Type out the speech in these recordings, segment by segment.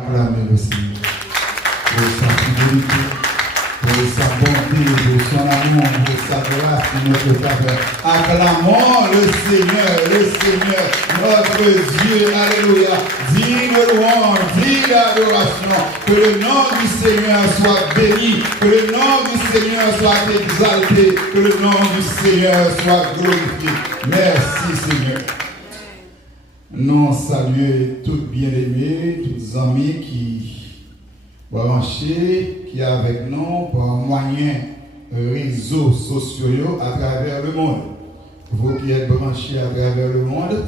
Acclamez le Seigneur pour sa fidélité, pour sa bonté, pour son amour, pour sa grâce et notre faveur. Acclamons le Seigneur, notre Dieu, alléluia. Digne louange, digne adoration. Que le nom du Seigneur soit béni, que le nom du Seigneur soit exalté, que le nom du Seigneur soit glorifié. Merci Seigneur. Nous saluons tous bien-aimés, tous les amis qui branchés, qui sont avec nous par moyen réseaux sociaux à travers le monde. Vous qui êtes branchés à travers le monde,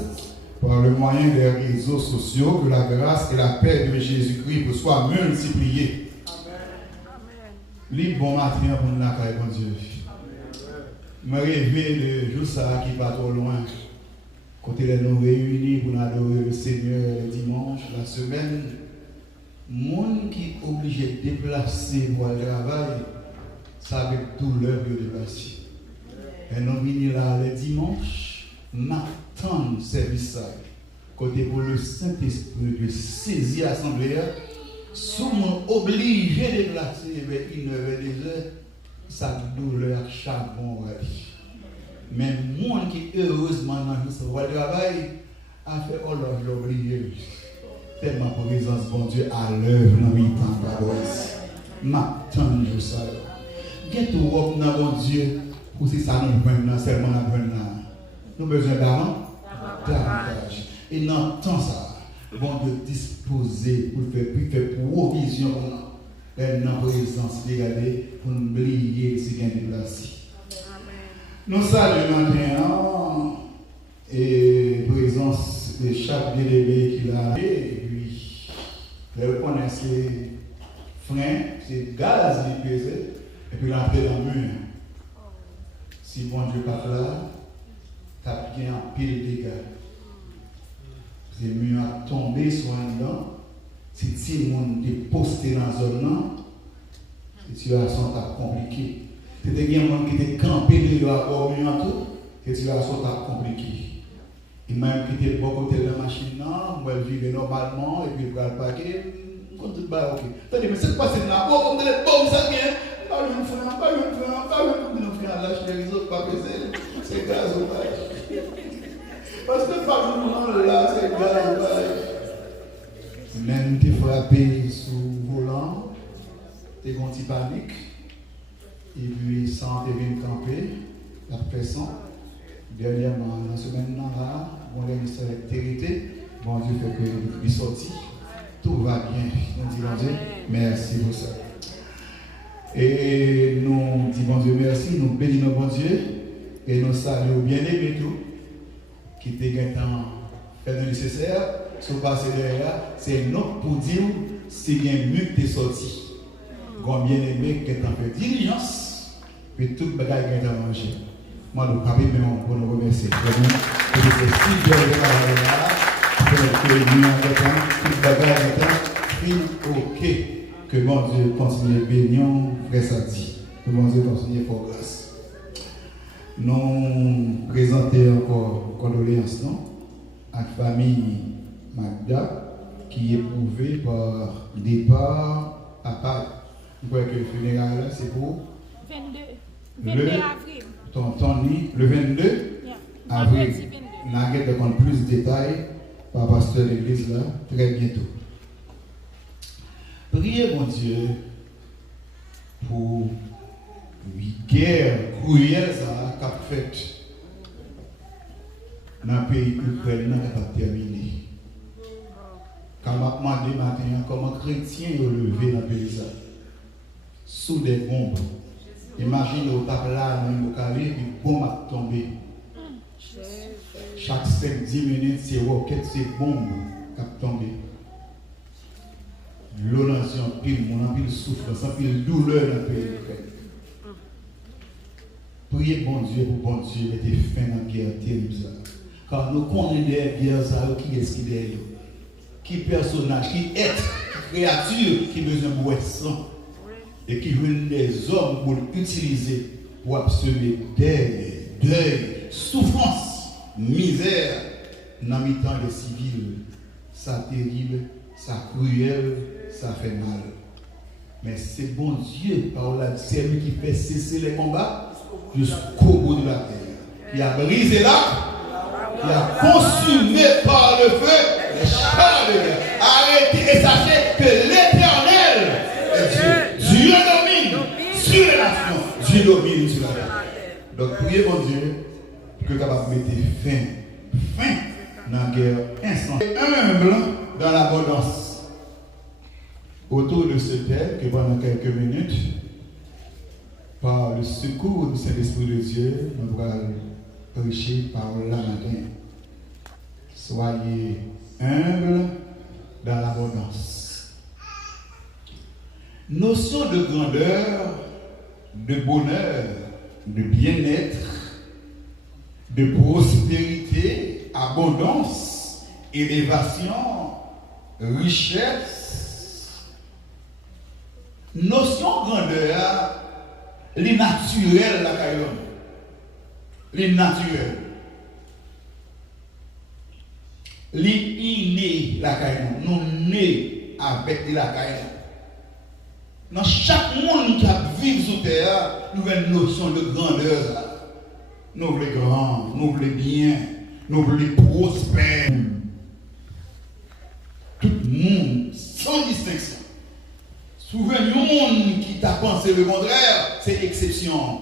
par le moyen des réseaux sociaux, que la grâce et la paix de Jésus-Christ soient multipliées. Amen. Bon matin pour nous, bon Dieu. Je me réveille le jour ça qui pas trop loin. Côté de nous réunis pour adorer le Seigneur le dimanche, la semaine, monde qui est obligé de déplacer pour le travail, ça avec douleur de déplacer. Et nous venons là le dimanche, m'attend service ça. Côté pour le Saint-Esprit de saisir l'assemblée, souvent obligé de déplacer vers 1h et 2h, ça douleur chaque bon. Mais le monde qui heureusement dans ce travail a fait l'obligé. Tellement présence bon Dieu à l'œuvre dans le temps de m'attends je ça. Get to work dans bon Dieu pour si ça nous prend seulement la bonne. Nous besoin davantage. Et dans temps ça, bon Dieu disposer pour faire provision dans la présence regardez pour nous oublier si gain de place. Nous saluons maintenant et présence de chaque bien-aimé qui l'a et puis elle connaît ses freins, ses gaz qui pèsent et puis l'entrée dans le mur. Si bon Dieu pas là, t'as bien un pile de dégâts. Ce mur a tombé sur un dent. Si tout le monde est posté dans la zone, la situation est compliquée. C'était bien monde qui était campé de la mur tout, la situation est compliquée. Et même qui était bon côté de la machine, moi je vivais normalement et puis je vais le paquet, quand tout va ok. Attendez, mais c'est quoi c'est là? Oh, on est bon, ça vient. Pas une frère, lâche les autres, pas baiser. C'est gaz au bail. Parce que pas tout le monde là, c'est gaz au bail. Même tu frappé sous volant, tu es petit panique, et puis sans te venir camper, la pression. Dernièrement, dans la semaine là, on a une sécurité, bon Dieu fait que il sorti, tout va bien. On dit bon Dieu, merci pour ça. Et nous disons bon Dieu merci, nous bénissons bon Dieu et nous saluons bien-aimés tout qui était fait le nécessaire. Si vous passez derrière, c'est nous pour dire si bien mieux que tu es sorti. Quand bien-aimé qui est en fait diligence, puis tout le bagage qui est en mangé. Moi, nous parlons pour nous remercier. Pour ces 6 heures de travail là, pour que nous en temps, tout le bagage est ok. Que mon Dieu continue à bénir, frère Sadi. Que mon Dieu continue à faire grâce. Nous présentons encore condoléances à la famille Magda qui est éprouvée par départ à Pâques. Vous voyez que le funérail c'est pour 22 avril. Tony, le 22 avril. Nous allons plus de détails par pasteur de l'église là très bientôt. Priez mon Dieu pour une guerre cruelle qu'a faite dans le pays ukrainien qui a terminé. Quand je me demande matin comment chrétiens ont levé dans le pays sous des bombes. Imagine au tape là, dans le carré, une bombe a tombé. Chaque 5-10 minutes, c'est roquettes, c'est bombes qui a tombé. L'eau dans un pile, mon pile souffrance, un pile douleur dans le pays. Priez bon Dieu pour bon Dieu mettez fin dans la guerre terrible. Car nous connaissons des guerres, qui est-ce qui est derrière? Qui personnage, qui être, qui créature qui besoin de boire sang et qui veulent des hommes pour l'utiliser pour absorber deuil, souffrance, misère dans le temps des civils. Ça terrible. ça cruel, ça fait mal. Mais c'est bon Dieu, c'est lui qui fait cesser les combats jusqu'au bout de la terre. Il a brisé l'arc, il a consumé par le feu les chars de guerre. Arrêtez et sachez que l'Éternel est Dieu. Dieu domine sur les nations, Dieu domine sur la terre. Donc priez mon Dieu que capable de mettre fin dans la guerre instantanée. Humble dans l'abondance. Autour de ce thème que pendant quelques minutes, par le secours du Saint-Esprit de Dieu, nous allons prêcher par la matin. Soyez humbles dans l'abondance. Notion de grandeur, de bonheur, de bien-être, de prospérité, abondance, élévation, richesse. Notion grandeur, les naturels la caillon. Les naturels. Les innés la caillon. Nous nés avec la caillon. Dans chaque monde qui vit sur terre, nous avons une notion de grandeur. Nous voulons grand, nous voulons bien, nous voulons prospère. Tout le monde, sans distinction. Souvent, le monde qui t'a pensé le contraire, c'est exception.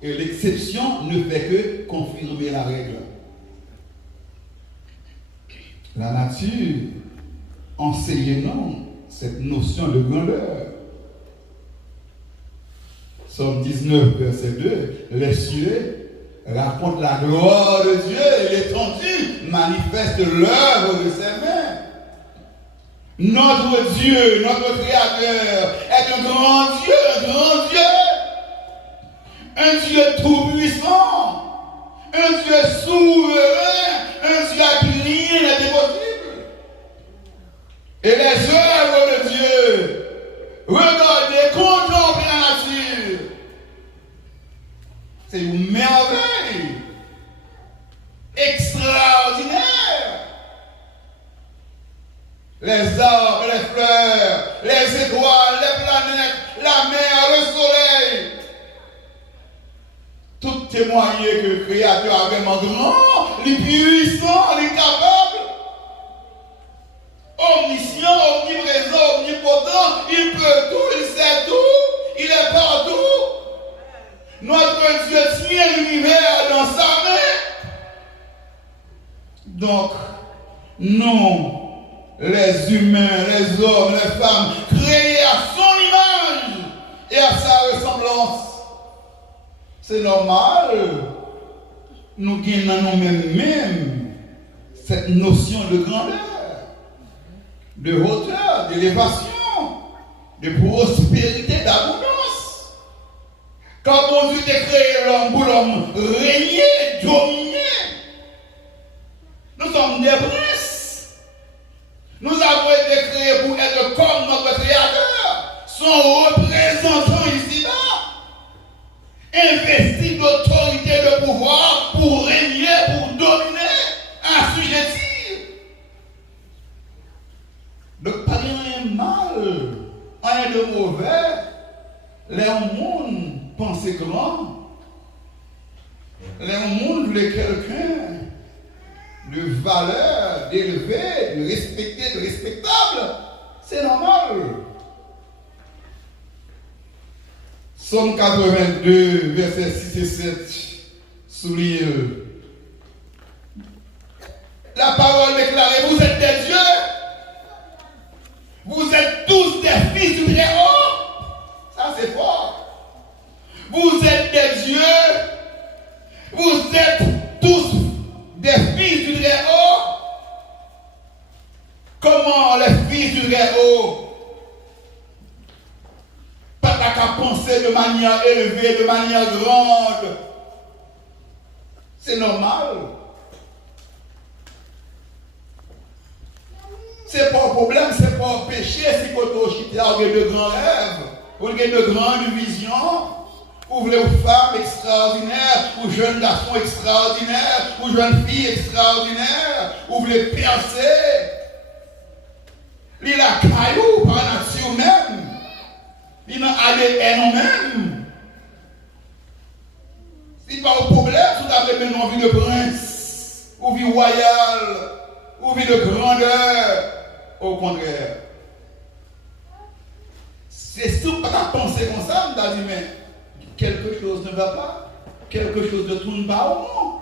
Et l'exception ne fait que confirmer la règle. La nature enseigne-nous cette notion de grandeur. Psaume 19, verset 2, les cieux racontent la gloire de Dieu et l'étendue manifeste l'œuvre de ses mains. Notre Dieu, notre Créateur, est un grand Dieu, un Dieu tout-puissant, un Dieu souverain, un Dieu à qui rien n'est impossible. Et les œuvres de Dieu, regardez, contemplez la nature. C'est une merveille extraordinaire. Les arbres, les fleurs, les étoiles, les planètes, la mer, le soleil. Tout témoigner que le Créateur est vraiment grand, il est puissant, il est capable, omniscient, omniprésent, omnipotent, il peut tout, il sait tout, il est partout. Notre Dieu tient l'univers dans sa main. Donc, nous, les humains, les hommes, les femmes, créés à son image et à sa ressemblance. C'est normal, nous gagnons nous-mêmes cette notion de grandeur, de hauteur, d'élévation, de prospérité, d'abondance. Quand bon Dieu t'a créé l'homme pour l'homme régner, dominer, nous sommes des princes. Nous avons été créés pour être comme notre Créateur, son représentant ici-bas, investi d'autorité, de pouvoir pour régner, pour dominer, assujettir. Donc, pas rien de mal, rien de mauvais. Les monde pense grand, les monde voulait quelqu'un de valeur, d'élevé, de respecté, de respectable. C'est normal. Psaume 82, versets 6 et 7, souligne. La parole déclarée, vous êtes des dieux, vous êtes tous des fils du Très-Haut. Ça c'est fort. Vous êtes des dieux, vous êtes tous des fils du Très-Haut. Comment les fils du Très-Haut? Pas qu'à penser de manière élevée, de manière grande. C'est normal. C'est pas un problème, c'est pas un péché si vous avez de grands rêves, vous avez de grandes visions. Vous voulez une femme extraordinaire, ou jeune garçon extraordinaire, ou jeune fille extraordinaire, vous voulez percer. Il a caillou par nature même. Il a ADN même. Il pas au problème si tu as maintenant vie de prince, ou vie royale, ou vie de grandeur. Au contraire. C'est si tu pas penser comme ça, tu as dit, mais quelque chose ne va pas, quelque chose ne tourne pas au monde.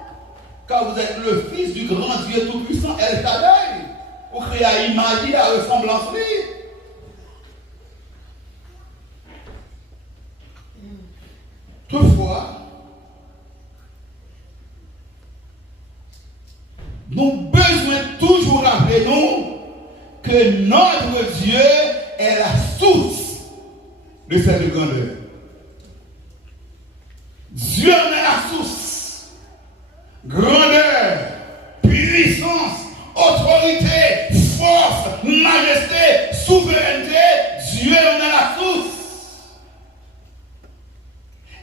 Car vous êtes le fils du grand Dieu Tout-Puissant, El Shaddai. Vous créez à imaginer la ressemblance de lui. Toutefois, nous avons besoin toujours rappeler nous que notre Dieu est la source de cette grandeur. Dieu est la source. Grandeur, puissance, autorité, force, majesté, souveraineté, Dieu en est la source.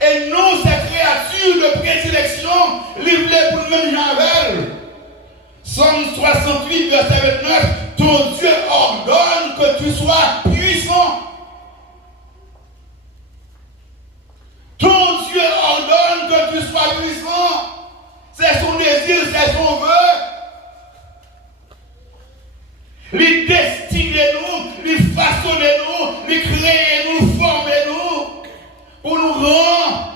Et nous, ces créatures de prédilection, livrées pour nous-mêmes Javel. Somme 68, verset 29, ton Dieu ordonne que tu sois puissant. Ton Dieu ordonne que tu sois puissant. C'est son désir, c'est son vœu. Il destine nous, il façonne nous, il crée nous, forme nous, pour nous rendre,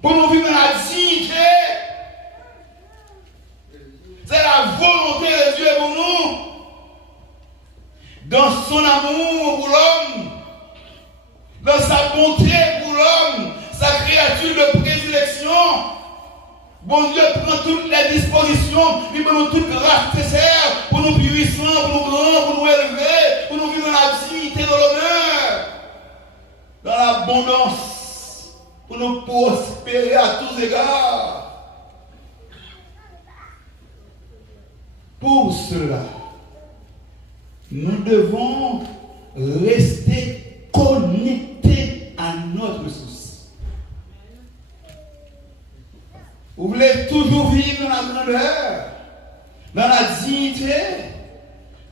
pour nous vivre dans la dignité. C'est la volonté de Dieu pour nous. Dans son amour pour l'homme, dans sa bonté pour l'homme, sa créature de prédilection. Bon Dieu prend toutes les dispositions, il donne toute grâce nécessaire pour nous puissants, pour nous grands, pour nous élever, pour nous vivre dans la dignité, dans l'honneur, dans l'abondance, pour nous prospérer à tous égards. Pour cela, nous devons rester connectés à notre source. Vous voulez toujours vivre dans la grandeur, dans la dignité,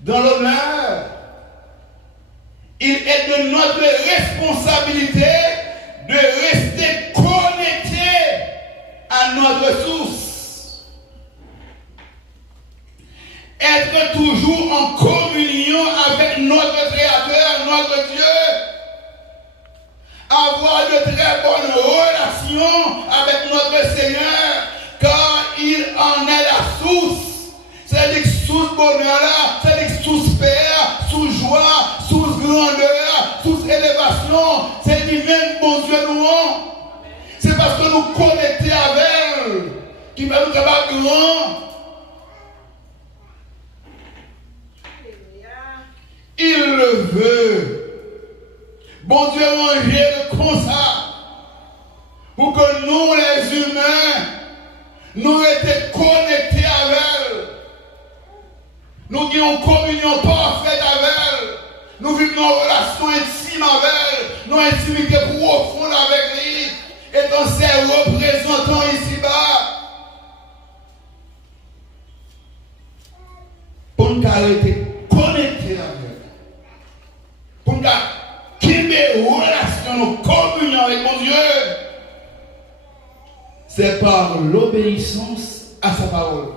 dans l'honneur. Il est de notre responsabilité de rester connectés à notre source. Être toujours en communion avec notre Créateur, notre Dieu. Avoir de très bonnes relations avec notre Seigneur, car il en est la source. C'est la source bonheur là, c'est la source paix, source joie, source grandeur, source élévation. C'est lui-même, bon Dieu, nous. C'est parce que nous connectons avec elle qui va nous faire grand. Il le veut. Bon Dieu, manger le comme ça pour que nous, les humains, nous étions connectés avec elle. Nous ayons une communion parfaite avec elle. Nous vivons une relation intime avec elle. Nos intimités profondes avec lui. Étant ses représentants ici-bas. Pour nous arrêter connectés avec elle. Pour nous qui met relation, nos communions avec mon Dieu, c'est par l'obéissance à sa parole,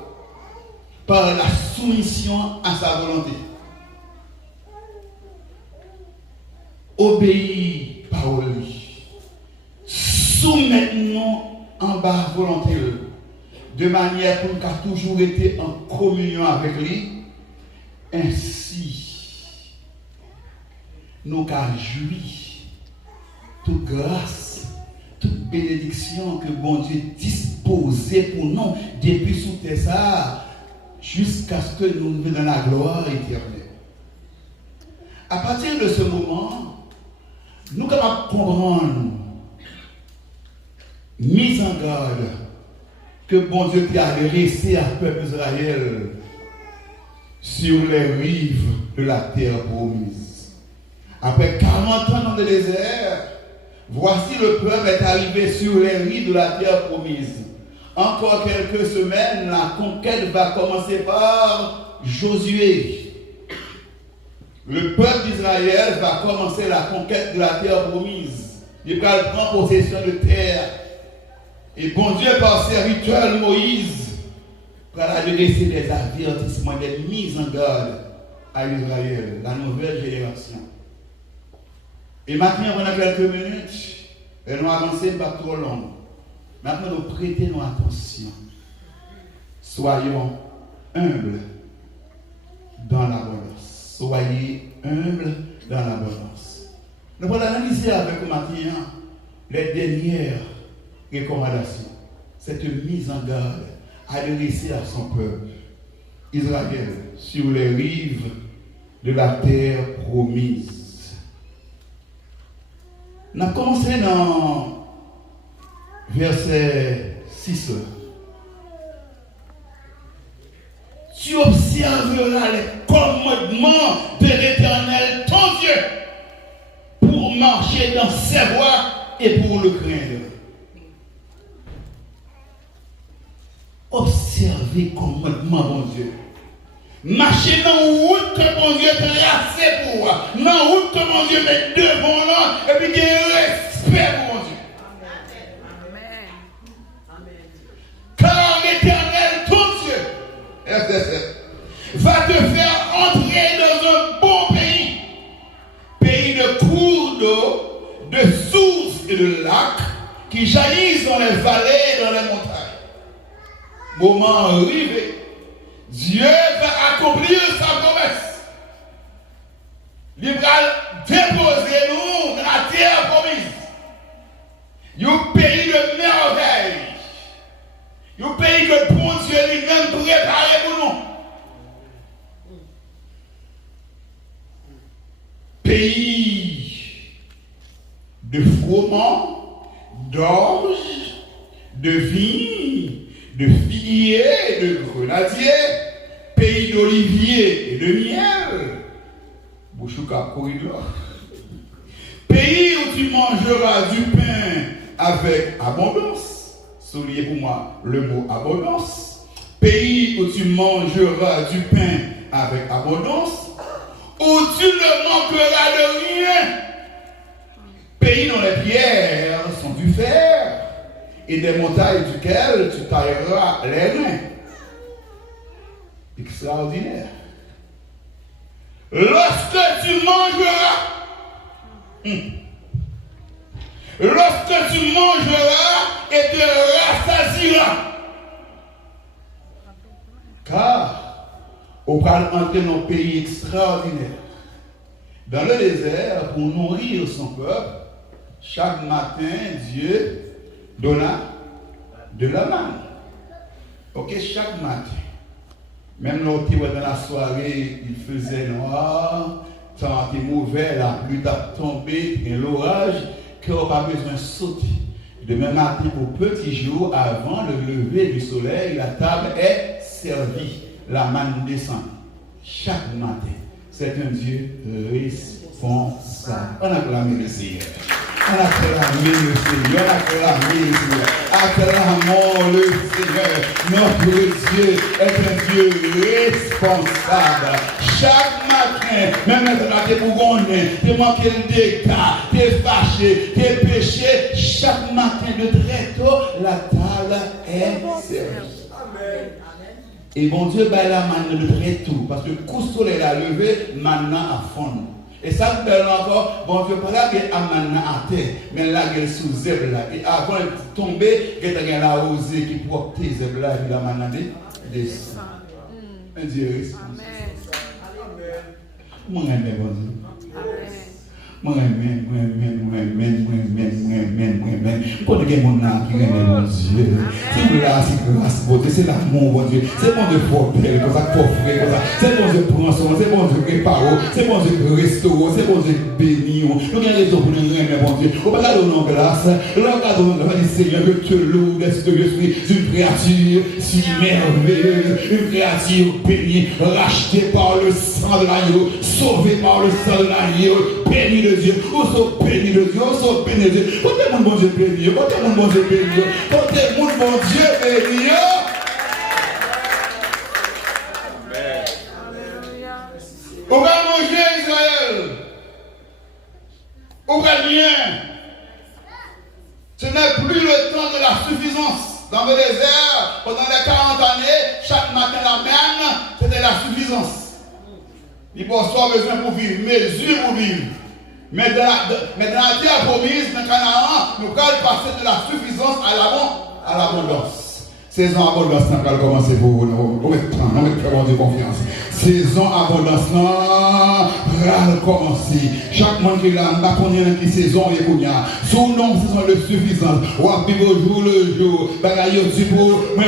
par la soumission à sa volonté. Obéir par lui. Soumettons en bas volonté, de manière pour nous toujours été en communion avec lui. Ainsi, nous avons joui toute grâce, toute bénédiction que bon Dieu disposait pour nous depuis sous terre ça, jusqu'à ce que nous vivions dans la gloire éternelle. À partir de ce moment, nous sommes capables de comprendre, mise en garde, que bon Dieu a adressé à peuple Israël sur les rives de la terre promise. Après 40 ans dans le désert, voici le peuple est arrivé sur les rives de la terre promise. Encore quelques semaines, la conquête va commencer par Josué. le peuple d'Israël va commencer la conquête de la terre promise. Il va prendre possession de terre. Et bon Dieu, par serviteur Moïse, va adresser des avertissements, des mises en garde à Israël, la nouvelle génération. Et maintenant, pendant quelques minutes, et nous avançons pas trop long. Maintenant, nous prêtons attention. Soyons humbles dans l'abondance. Soyez humbles dans l'abondance. Nous allons analyser avec vous maintenant les dernières recommandations. Cette mise en garde adressée à son peuple, Israël, sur les rives de la terre promise. Nous avons commencé dans verset 6. Tu observeras les commandements de l'Éternel, ton Dieu, pour marcher dans ses voies et pour le craindre. Observez commandements, mon Dieu. Marchez dans la route que mon Dieu tracé pour vous. Dans la route que mon Dieu met devant nous. Et puis qu'il y ait respect pour mon Dieu. Amen. Amen. Car l'Éternel, ton Dieu, va te faire entrer dans un bon pays. Pays de cours d'eau, de sources et de lacs qui jaillissent dans les vallées et dans les montagnes. Moment arrivé, Dieu va accomplir sa promesse. Il va déposer nous dans la terre promise. Un pays de merveille. Un pays que bon Dieu lui-même préparé pour nous. Pays de froment, d'orge, de vigne, de figuiers et de grenadiers, pays d'oliviers et de miel. Bouchouka corridor. Pays où tu mangeras du pain avec abondance. Soulignez pour moi le mot abondance. Pays où tu mangeras du pain avec abondance, où tu ne manqueras de rien. Pays dont les pierres sont du fer et des montagnes duquel tu tailleras les reins. Extraordinaire. Lorsque tu mangeras, lorsque tu mangeras et te rassasieras, car on va entrer dans un pays extraordinaire. Dans le désert, pour nourrir son peuple, chaque matin, Dieu donna de la manne. Ok, chaque matin. Même l'autre dans la soirée, il faisait noir, temps était mauvais, la pluie t'a tombé, et l'orage, qu'on n'a pas besoin de sauter. Demain matin, au petit jour, avant le lever du soleil, la table est servie. La manne descend. Chaque matin. C'est un Dieu responsable. On acclame le Seigneur. On acclame le Seigneur. On acclame le Seigneur. Acclamons le Seigneur. Notre Dieu est un Dieu responsable. Chaque matin, même maintenant, tu es pour gagner, tu es manqué de dégâts, tu es fâché, tu es péché. Chaque matin de très tôt, la table est servie. Amen. Et bon Dieu, bah, la manne de très tout. Parce que le coup de soleil a levé, maintenant à fond. Et ça, encore, bon Dieu, pas là, il y a maintenant à terre. Mais là, il y a sous zèbre là. Et avant de tomber, il y a la rosée qui porte tes zèbre là, et la manne descend. Un Dieu responsable. Moi, j'aime bon Dieu. Moi, j'aime. Je connais des gens qui aiment bon Dieu. C'est grâce, bon Dieu, c'est l'amour, bon Dieu. C'est bon Dieu pour père, comme ça, pour frère, comme ça. C'est bon Dieu prendre soin, c'est bon Dieu préparer, c'est bon Dieu restaurer, c'est bon Dieu bénir. Nous avons raison pour nous aimer, bon Dieu. On va garder nos grâces. Regardons, on va dire, Seigneur, que tu loues, que je suis une créature si merveilleuse, une créature bénie, rachetée par le sang de l'agneau, sauvée par le sang de l'agneau, bénie de Dieu. Nous sommes bénis de Dieu, nous sommes bénis de Dieu. Côté mon bon Dieu béni, côté mon bon Dieu béni, côté mon bon Dieu béni. On va manger Israël. Ouvrez-bien. Ce n'est plus le temps de la suffisance. Dans le désert, pendant les 40 années, chaque matin la même, c'était la suffisance. Il faut avoir besoin pour vivre, mesure pour vivre. Mais dans la terre promise, dans le Canaan, nous allons passer de la suffisance à l'abondance. Saison abondance, nous allons commencer pour vous. Nous mettons confiance. Saison abondance, nous allons commencer. Chaque monde qui est là, nous connaissons qui saison est pour nous. Son nom, saison de suffisance. On va vivre au jour le jour. Bagaille au pour moi,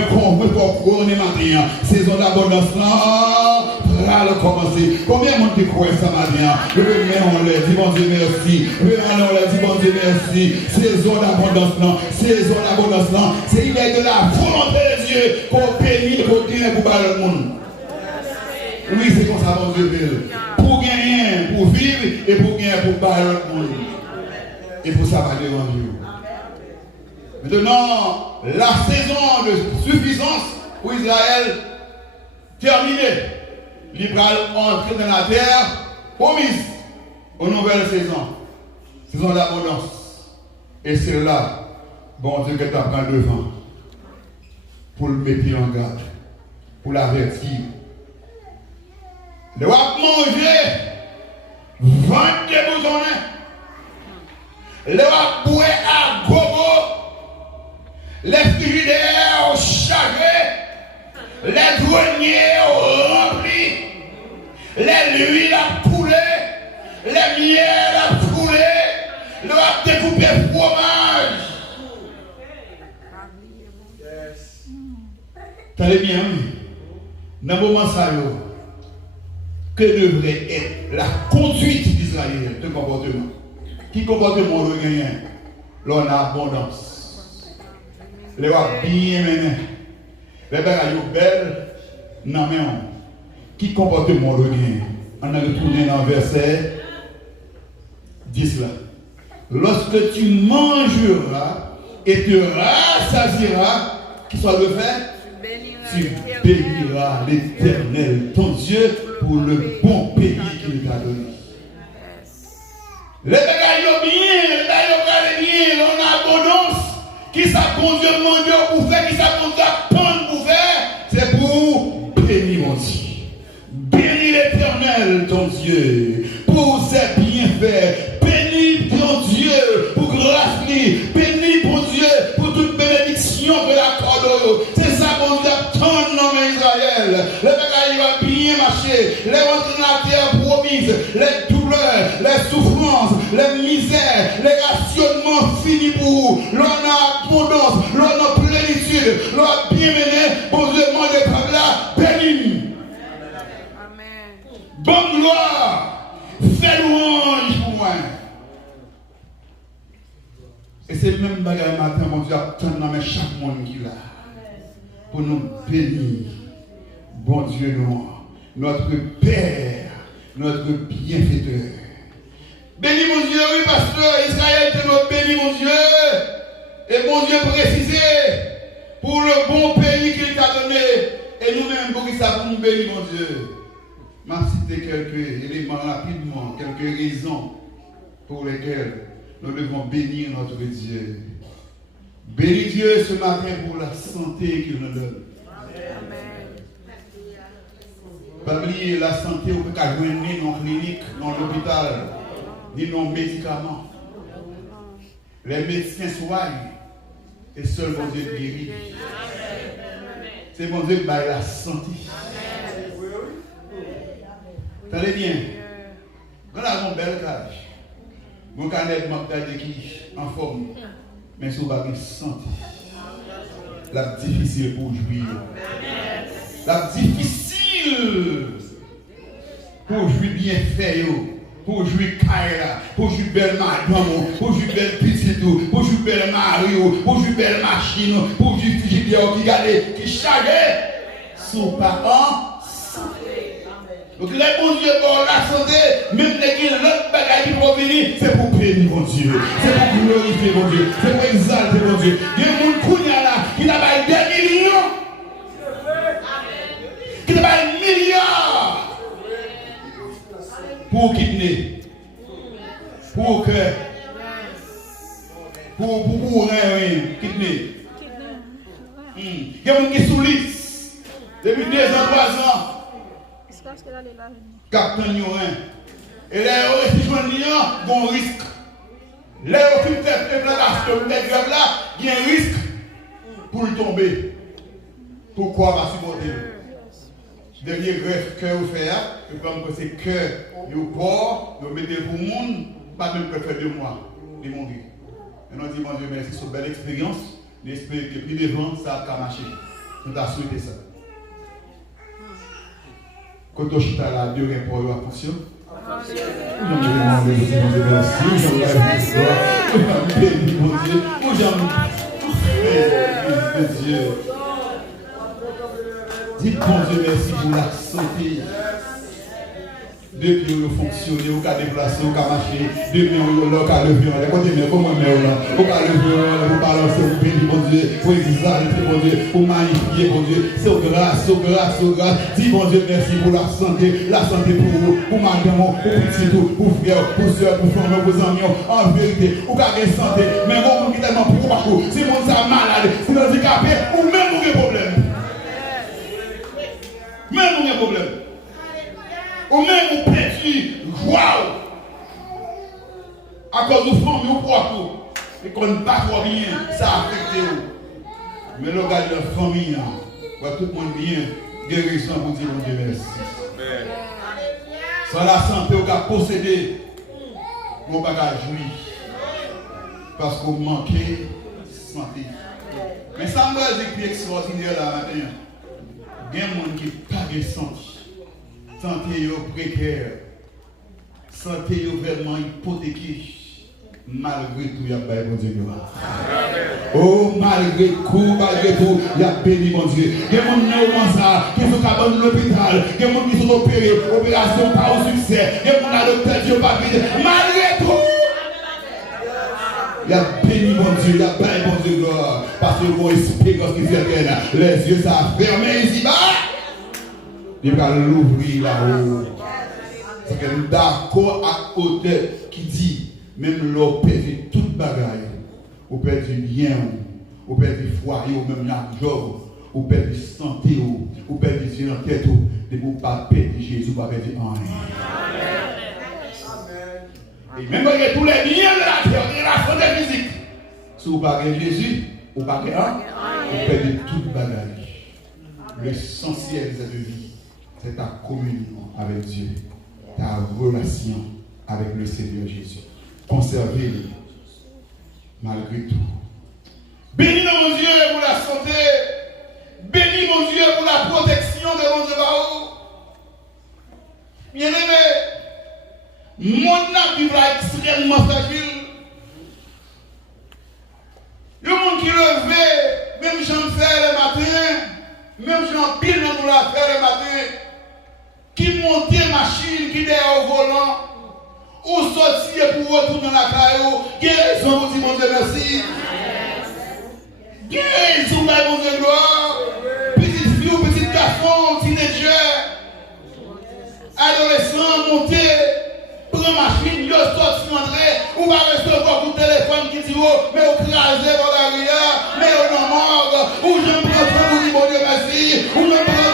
couronner matin. Saison d'abondance, nous allons commencer. Combien de monde qui croit ça matin? On les dit, bon Dieu, merci. On les dit, bon Dieu, merci. Saison d'abondance, saison d'abondance, c'est il est de la volonté de Dieu qu'on bénit, qu'on gagne pour parler le monde. Oui, c'est comme ça, mon Dieu veut. Pour gagner, pour vivre, et pour gagner, pour parler le monde. Et pour ça, parler devant Dieu. Maintenant, la saison de suffisance pour Israël terminée. L'Ibral entrer dans la terre promise aux nouvelles saisons. Saison d'abondance. Et c'est là, bon Dieu, que tu apprends devant. Pour le mettre en garde. Pour l'avertir. Le wap manger 22 boutonnets. Le wap boire à gogo. Les frigidaires chargés. Les greniers remplis. Les huiles à couler. Les miels à couler. Le wap découper fromage. T'allez bien, dans le moment ça, que devrait être la conduite d'Israël de comportement? Qui comportement le gagnant? L'on a abondance. Les va bien mené. Les bagailles belles, non mais on. Qui comportement le gagnant? On a retourné dans le verset 10 là. Lorsque tu mangeras et te rassasieras, qui soit le fait? Tu béniras l'Éternel, ton Dieu, pour le bon pays qu'il t'a donné. Les bagailles bien, on a abondance. Qui ça bon Dieu, mon Dieu, pour faire, qui ça bon Dieu, pour faire, c'est pour bénir mon Dieu. Bénis l'Éternel, ton Dieu, pour ses bienfaits. Bénis ton Dieu, pour grâce, bénis mon Dieu, pour toute bénédiction que l'accorde. C'est ça, bon Dieu, ton nom Israël. Les bagailles va bien marcher. Les rentrées dans la terre promise, les douleurs, les souffrances, les misères, les rationnements finis pour vous. L'on a abondance, l'on a plénitude, l'on a bien mené. Bon Dieu, mon Dieu, là, bénis. Bonne gloire, fais louange pour moi. Et c'est le même bagage matin, mon Dieu, attendre dans chaque monde qui est là. Pour nous bénir. Bon Dieu, notre Père, notre bienfaiteur. Bénis mon Dieu, oui, pasteur, Israël te nous bénis mon Dieu. Et mon Dieu précisé pour le bon pays qu'il t'a donné. Et nous-mêmes, pour que ça pour nous bénir, mon Dieu. Je vais citer quelques éléments rapidement, quelques raisons pour lesquelles nous devons bénir notre Dieu. Bénis Dieu ce matin pour la santé qu'il nous donne. Pas oublier la santé, on ne peut pas joindre ni dans la clinique, dans l'hôpital, ni dans les médicaments. Les médecins soignent et seul mon Dieu guérit. C'est mon Dieu qui a la santé. Tenez bien, quand on a une belle cage, mon canette m'a de qui en forme, mais si on n'a pas de santé, c'est difficile pour jouir. C'est difficile pour jouir bien fait, pour jouir Kaira, pour jouir belle madame, pour jouir belle petite, pour jouir belle Mario, pour jouir belle machine, pour jouir frigidaire qui garde, qui charge son parent. Donc les bons dieux pour la santé, même les l'autre bagaille qui vont venir, c'est pour bénir mon Dieu, c'est pour glorifier mon Dieu, c'est pour exalter mon Dieu. Il y a des gens là qui n'a pas 2 millions, qui n'a pas 1 milliard pour kidnapper, Pour que. Pour rien, kidney. Il y a des gens qui sont lisses. Depuis 2 ans, 3 ans. Captain rien. Et là, il y a un risque. Là, il y a un là, il y a un risque pour le tomber. Pourquoi va supporter? Dernier greffe que vous faites, je pense que c'est que vous portez, vous mettez pour le monde, pas même que faire 2 mois. Et mon Dieu. Et on dit, mon Dieu, merci sur une belle expérience. J'espère que plus devant, ça va marcher. Nous avons souhaité ça. Quand on chute à la 2 pour la fonction, dites bon Dieu merci pour la santé. Depuis vous fonctionnez, vous pouvez déplacer, vous pouvez marcher, depuis vous pouvez lever, comment vous pouvez lever, vous balancer, vous bénir, bon Dieu, vous exalter, bon Dieu, vous magnifier, bon Dieu, c'est grâce. Dis bon Dieu merci pour la santé pour vous, pour madame, pour petit tout, pour frère, pour soeur, pour frère, pour amis, en vérité, vous avez santé, mais vous qui tellement pour si vous êtes malade, si vous êtes handicapé, ou même vous avez problème. Même vous avez problème. Ou même vous perdu, waouh! À cause de famille ou pour et qu'on ne pas rien, ça affecte vous. Mais le gars de la famille, tout le monde bien, guérison pour dire mon Dieu merci. Sans la santé, vous pouvez posséder, vous ne pouvez pas jouir. Parce que vous manquez de santé. Mais ça me dit que c'est extraordinaire là matin. Il y a des gens qui n'ont pas de santé. Santé est précaire. Santé est vraiment hypothéquée. Malgré tout, il y a bien bon Dieu. Oh, malgré tout, il y a béni mon Dieu. Il y a des gens qui sont capables de l'hôpital. Il y a des gens qui sont opérés. Opération pas au succès. Il y a des gens qui sont l'hôpital Dieu pas vide. Malgré tout, il y a béni mon Dieu. Il y a bien bon Dieu gloire. Parce que mon espérance qui s'éteigne. Les yeux sont fermés ici-bas. Il va l'ouvrir là-haut. C'est que nous d'accord à côté qui dit, même l'on perd toute bagaille, on perd du bien, on perd du foyer, ou même l'argent, on perd du santé, on perd du yeux en tête, de vous pas perdre Jésus, pas perdre rien. Et même avec tous les biens de la terre, de la santé physique, si vous ne perdez Jésus, vous ne perdez rien, vous perdez toute bagaille. L'essentiel de la vie, c'est ta communion avec Dieu, ta relation avec le Seigneur Jésus. Conservez-le malgré tout. Bénis mon Dieu pour la santé. Bénis mon Dieu pour la protection de mon Dieu. Bien-aimé, mon âme vivra extrêmement fragile. Le monde qui levait, même j'en fais le matin, même j'en pile dans la faire le matin, qui montait machine, qui est au volant, ou sortir pour retourner dans la caillou, guérison, vous dit mon Dieu merci. Guérison, mon Dieu gloire. Petite fille ou petit garçon, teenager, adolescent, monter, prendre machine, yo sortir, entrer, ou va recevoir votre téléphone qui dit, oh, mais au crasé dans l'arrière, mais au non mort, ou je me prends, vous dit mon Dieu merci, ou me prends,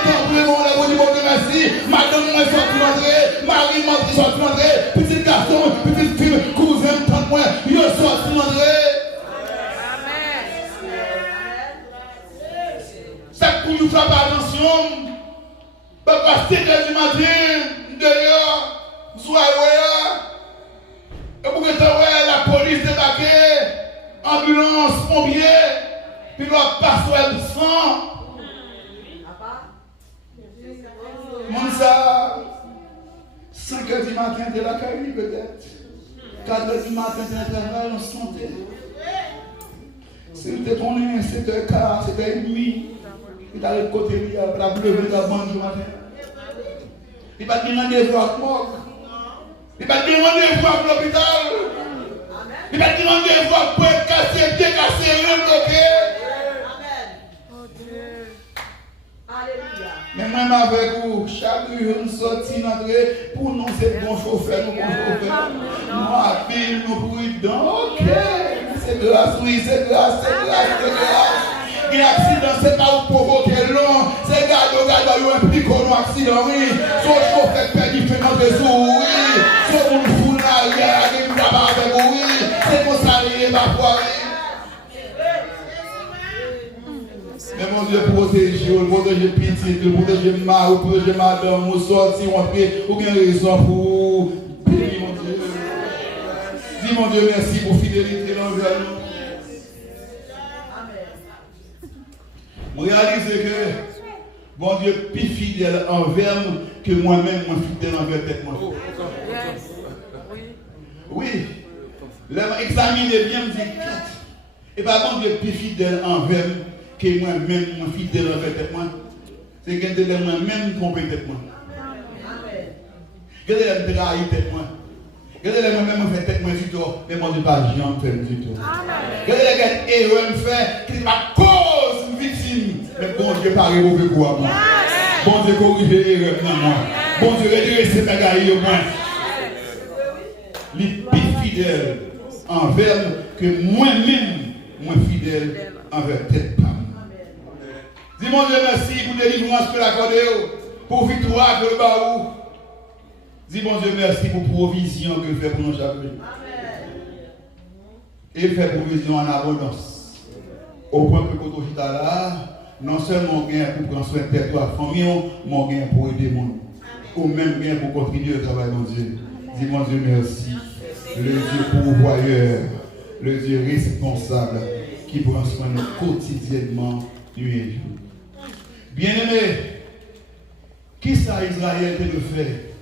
vous dit mon Dieu merci, madame, moi sortir, entrer, Marie, moi sortir, entrer, petit garçon, petite fille, cousin, tante, moi, yo sortir, entrer. Ça pour nous faire attention. Papa, 7 h du matin, dehors, soyez. Et pour que la police débarque, ambulance, pompier, puis nous passer le sang. Mon ça, 5 h du matin, de la caille peut-être. 4 h du matin, de la travail, on se sentait. C'était ton 7h15, 7h30. Il a le côté, il a pleuvé dans le banc du matin. Il va demander voir mort. Il va demander voir l'hôpital. Il va demander voir pour être cassé, décassé, rien bloqué. Amen. Oh Dieu. Alléluia. Mais moi, moi-même avec vous, chaque jour nous sortons, pour nous, c'est bon chauffeur, nous bon chauffeur. Nous habiles, nous prudents, ok. C'est grâce, oui, c'est grâce, c'est grâce, c'est grâce. Et l'accident, c'est pas pour provoquer long. C'est gado, il y a un plus qu'on accident, oui. Son chauffeur fait différent de sous, oui. Son monde fou là, il y a des gens avec vous, oui. C'est pour ça qu'il est pas poiré. Mais mon Dieu, protégez petit, protégez mari, protégez madame, vous sortez, vous entrez, vous avez raison pour bénir mon Dieu. Dis mon Dieu merci pour fidélité envers nous. Je réalise que mon Dieu est plus fidèle envers nous que moi-même, moi fidèle envers tête-moi. Oui. Examinez bien, me dit et pas mon Dieu est plus fidèle envers nous que moi-même, moi fidèle envers tête-moi. C'est que moi-même trompé tête-moi. Que je trahi tête-moi. Que je moi-même fait tête-moi du tout, mais mon Dieu pas jamais fait du tout. Que je erreur fait, qui est ma cause victime, mais bon Dieu pas mauvais pour moi. Bon Dieu corrige l'erreur dans moi. Bon Dieu redresse mes bagailles au moins. Il est plus fidèle envers nous que moi-même, moi fidèle envers tête pas. Dis mon Dieu merci pour délivrance que l'accordé, pour victoire que le baou. Dis mon Dieu merci pour provision que fait pour nous chaque jour. Et fait provision en abondance. Au point que quand on est là, non seulement on gagne pour prendre soin de tête, famille, mais on gagne pour aider le monde. Ou même gagne pour contribuer au travail de Dieu. Dis mon Dieu merci. Le Dieu pourvoyeur, le Dieu responsable qui prend soin de nous quotidiennement, nuit et jour. Bien-aimé, qui ça Israël te le fait?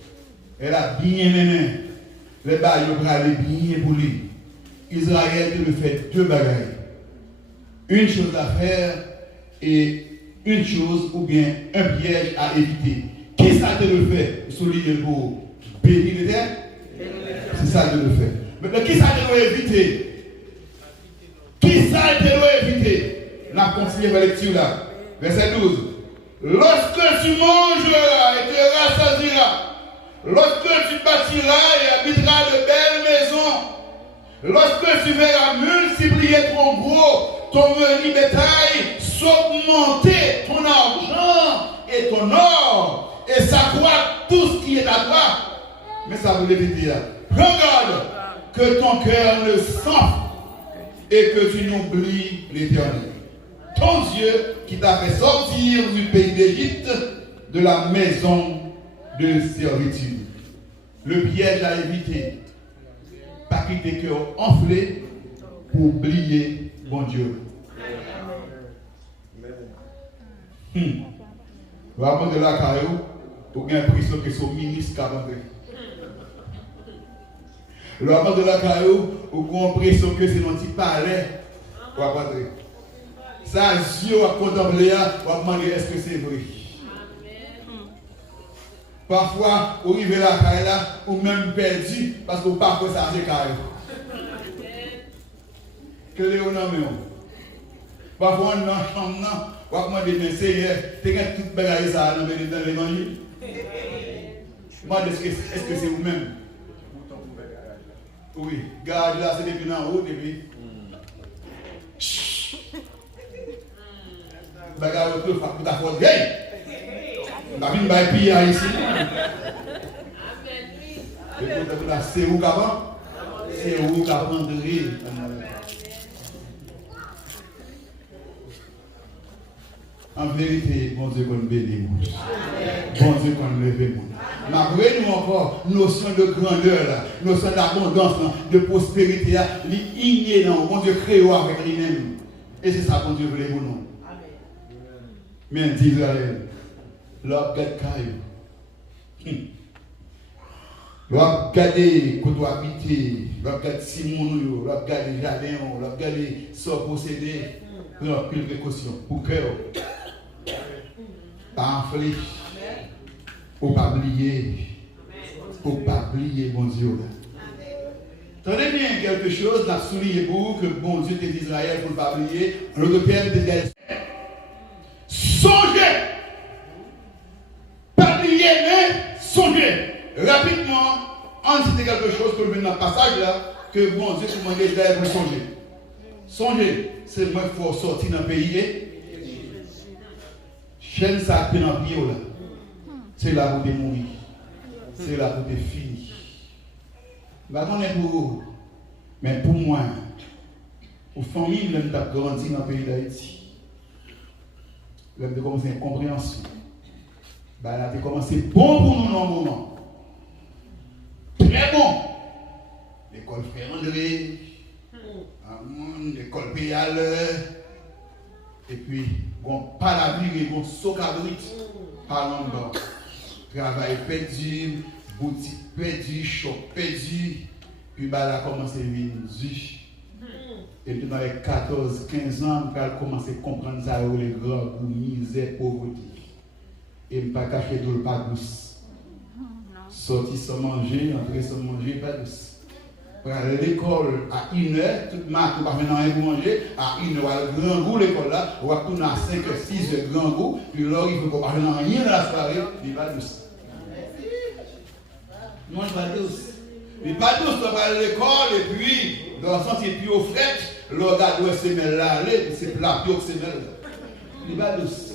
Elle a bien aimé. Les bails ont aller bien pour lui. Israël te le fait deux bagailles. Une chose à faire et une chose ou bien un piège à éviter. Qui ça te le fait? Souligner pour bénir les terres? C'est ça que te le fait. Maintenant, qui ça te doit éviter? Qui ça te doit éviter? On a continué la lecture là. Verset 12. Lorsque tu mangeras et te rassasieras, lorsque tu bâtiras et habiteras de belles maisons, lorsque tu verras multiplier ton gros, ton menu bétail, s'augmenter ton argent et ton or, et s'accroître tout ce qui est à toi. Mais ça veut dire, regarde que ton cœur ne s'enfle et que tu n'oublies l'Éternel. Ton Dieu qui t'a fait sortir du pays d'Égypte, de la maison de servitude. Le piège à éviter, pas quitter cœur enflé pour oublier bon Dieu. Avant de la carrière, vous avez l'impression que c'est au ministre qui a rentré. Avant de la carrière, vous avez l'impression que c'est dans un petit palais qui a rentré. Ça, Dieu a contemplé, vous avez demandé est-ce que c'est vrai. Parfois, vous arrivez à la carrière, ou même perdu, parce que vous n'avez pas fait ça à carrière. Que les gens n'ont parfois, on est dans la chambre, on va demander, mais Seigneur, tu as tout bagage ça dans l'évangile. Moi, est-ce que c'est vous-même? Oui, garde là, c'est depuis en haut, depuis. Bagage autour, pour ta force, hey! On va venir piller ici. C'est où qu'avant? C'est où qu'avant de rire. En vérité, bon Dieu qu'on bénit. Bon Dieu qu'on lève. Malgré nous encore, notion de grandeur, là, notion d'abondance, de prospérité, l'igné dans bon Dieu créé avec lui-même. Et c'est ça bon Dieu voulait pour nous. Mais d'Israël, l'homme regarde Caillou. L'homme regarde quand tu habites, l'homme regarde Simon, l'homme regarde Jardin, l'homme regarde son possédé, l'homme pile précaution pour cœur. Pas enflé, pour pas oublier, bon Dieu. Tenez bien quelque chose, n'a souligné pour que bon Dieu d'Israël pour ne pas oublier, en l'autre terme d'Israël. Songez passage là, que bon Dieu vous demandez d'aller pour songer. Songez, c'est moi qu'il faut sortir dans le pays. Chaîne ça qui est dans le pays là. C'est là pour te mourir. C'est là pour te finir. Je ne sais pas pour vous, mais pour moi, pour la famille, je suis grandi dans le pays d'Haïti. Je suis commencé une compréhension. Je suis commencé bon pour nous dans le moment. Très bon. L'école Frère-André, l'école Péal, et puis, bon, pas la vie, bon, socabrit, pas longtemps. Travail perdu, boutique perdu, shop perdu, puis là, commencé à vivre. Et puis dans les 14-15 ans, je commencé à comprendre ça, les grands goûts, misère, pauvreté. Et je ne pas cacher tout le pas douce. Sortir sans manger, entrer sans manger, pas douce. Pour aller à l'école à 1h, toute ma tout pas maintenant pour manger, à 1h, le grand goût l'école là, on va tourner à 5 6 de grand goût, puis là, il faut pas faire rien dans la soirée, il va douce. Non, il va douce. Il va douce, on va à l'école, et puis, dans le sens, il est plus au fret, le gars doit se mettre là, c'est plat, puis se mettre là. Il va douce.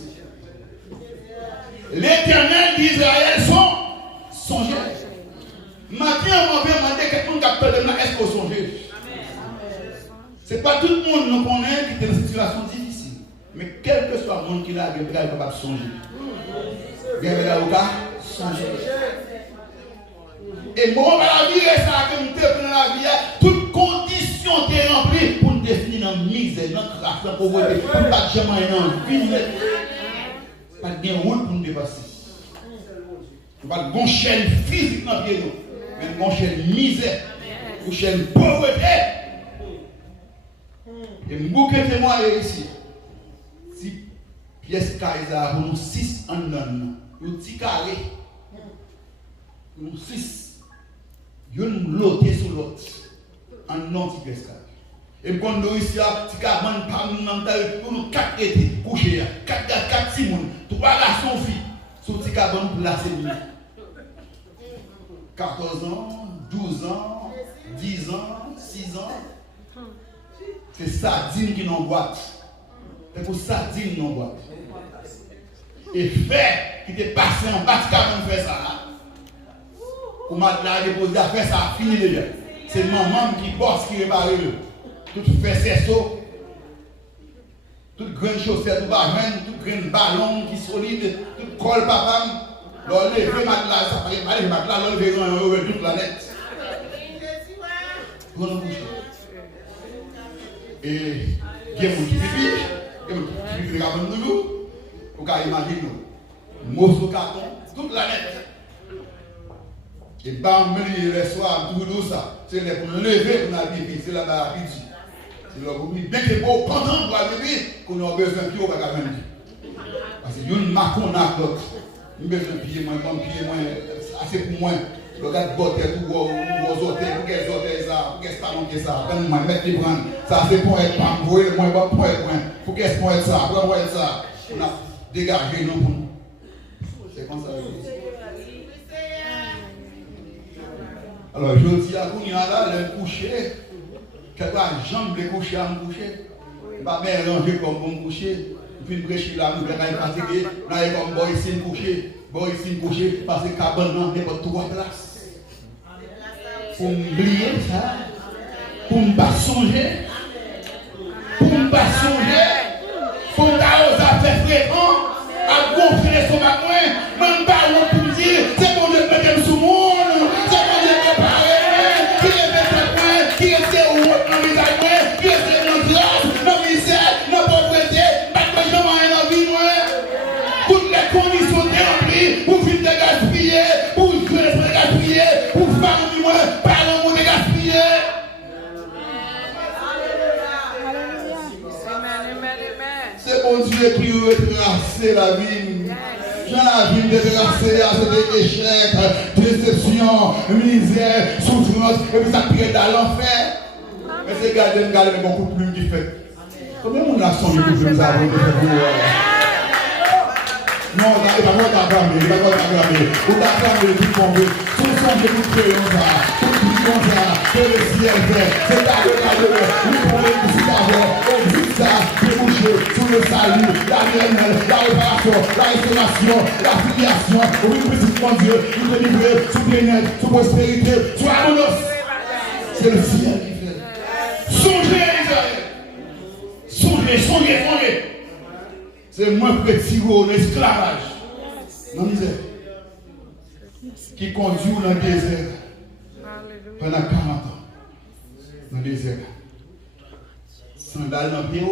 L'Éternel d'Israël songez. Maintenant, on va demander quelqu'un qui a peur de là, est-ce qu'on songe? Ce n'est pas tout le monde nous connaît qui est dans une situation difficile. Mais quel que soit le monde qui a, il est capable de songer. Il est capable de songer. Et moi, on va dire ça, comme tu es dans la vie, toutes conditions sont remplies pour nous définir dans la misère, dans la crasse, dans la pauvreté, pour ne pas jamais dans la vie. Pas de route pour nous dépasser. Pas de bonne chaîne physique dans le pied, mais une bonne chaîne misère, une chaîne pauvreté. Et beaucoup de témoins ici. Si pièce Kaiser, pour nous 6 en donne, un petit carré, nous 6. Ils nous loter sur l'autre. En non-pièce carré. Et quand nous ici, si carrément pas nous 4 étés couchés, 4 gars, 4 simons, 3 garçons filles, sur petit carbone pour la cellule. 14 ans, 12 ans, 10 ans, 6 ans. C'est sardine qui n'en boîte. C'est pour sardine qui n'en boîte. Et fait qui t'est passé en bas de carbone fait ça. Pour m'a déposé à faire ça, fini déjà. C'est maman qui bosse, qui répare le. Tout fait c'est ça. Toute graine chaussette, tout barren, toute graine ballon qui solide, tout colle papa. L'on levé matelas, ça fait mal, matelas, l'on levé toute la planète. On a bouché. Et il y a un petit pipi, il y a un petit pipi de nous, vous pouvez imaginer nous. Morceau carton, toute la net. Et bam, le soir, tout ça, c'est pour lever pour la pipi, c'est là-bas à pipi. C'est là pour bien que vous content pour la pipi, qu'on a besoin de pied au bagage. Parce que nous marquons dans l'autre. Nous avons besoin de pied, assez pour moi. Le gars de botter tout gros hôtels, pour qu'elles hôtels ça, pour qu'elles talons ça, quand moi mettre les brands, ça c'est pour être pas pour moi pas pour être pour qu'elles pour être ça, pour être ça. On a dégagé nous pour nous. C'est comme ça. Alors je dis à vous, là, le coucher, quelque jambe de coucher à me coucher. Pas mélanger comme bon coucher. Puis prêcher là, nous allons fatiguer, nous allons comme boy ici coucher, parce que cabane n'est pas 3 places. Pour m'oublier ça, pour ne pas songer, pour faire fréquent, à gonfler son matin, même pas pour me dire, c'est mon Dieu de mettre sous monde, c'est mon Dieu de préparer, qui est fait qui est où dans les aïeux, qui est dans grâce, dans misère, dans pauvreté, pas de jamais dans la vie, toutes les conditions remplies pour vivre de gaspiller, pour jouer de gaspiller, pour faire du moins, parlons de gaspiller. C'est bon Dieu qui retracer la vie. J'ai la vie de tracer à ce échec, déception, misère, souffrance, et puis ça crée dans l'enfer. Mais c'est garder beaucoup plus qui fait. Combien on a son que nous avons non, il n'y a pas de t'acclamer, il n'y a pas de t'acclamer. Vous t'acclamez tout le monde. Tout le monde que nous créons ça, tout le monde ça. que le ciel fait. C'est ta regardeur, lui pour les musiques avant, on dit ça, débouché sur le salut, la bienvenue, la réparation, la restauration, la filiation, au plus petit mon Dieu, nous délivrer sous bien-être, sous prospérité, sous abondance. C'est le ciel qui fait. Songez, Israël. Songez. C'est moins petit gros l'esclavage. Non, misère. Qui conduit dans le désert pendant 40 ans. Dans le désert. Sandales dans le pied,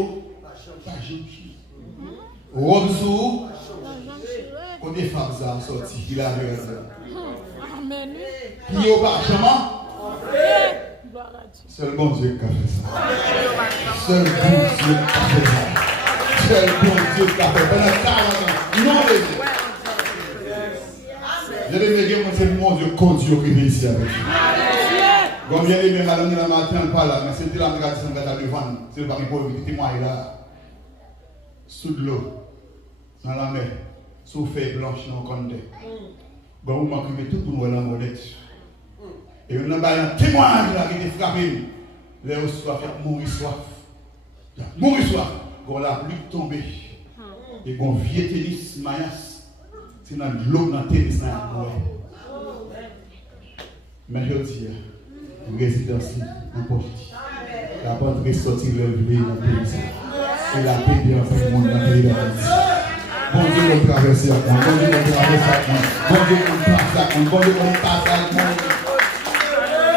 pas jambe. Robe sous, quand des femmes sont sorties, il a vu ça. Amen. Pied au parchemin. Seul bon Dieu qui a fait ça. Seul bon Dieu qui a fait ça. Seul bon Dieu qui a fait ça. Pendant 40 ans. Non, les je vais me dire, c'est mon Dieu conduit qui vient ici avec vous. Comme bien aimé, madame, la matin, pas là, mais c'était la méga de devant. C'est le pari pour le témoin là. Sous de l'eau, dans la mer, sous feuille blanche, dans le condé. Bon, vous m'occupez tout pour nous la molette. Et on a un témoignage là qui était frappé. Les soif, mourir soif. Mourir soif. Quand la pluie tombée. Et qu'on vieux tennis, maïas. C'est dans l'eau dans le tennis. Mais je dis, résidence en politique. La porte est sortie le vie dans le pays. C'est la paix de l'enfant du monde dans le pays de la vie. Bon Dieu, on traverse avec moi. Bon Dieu, on traverse avec moi. Bon Dieu, on passe avec moi. Bon Dieu, on passe avec moi.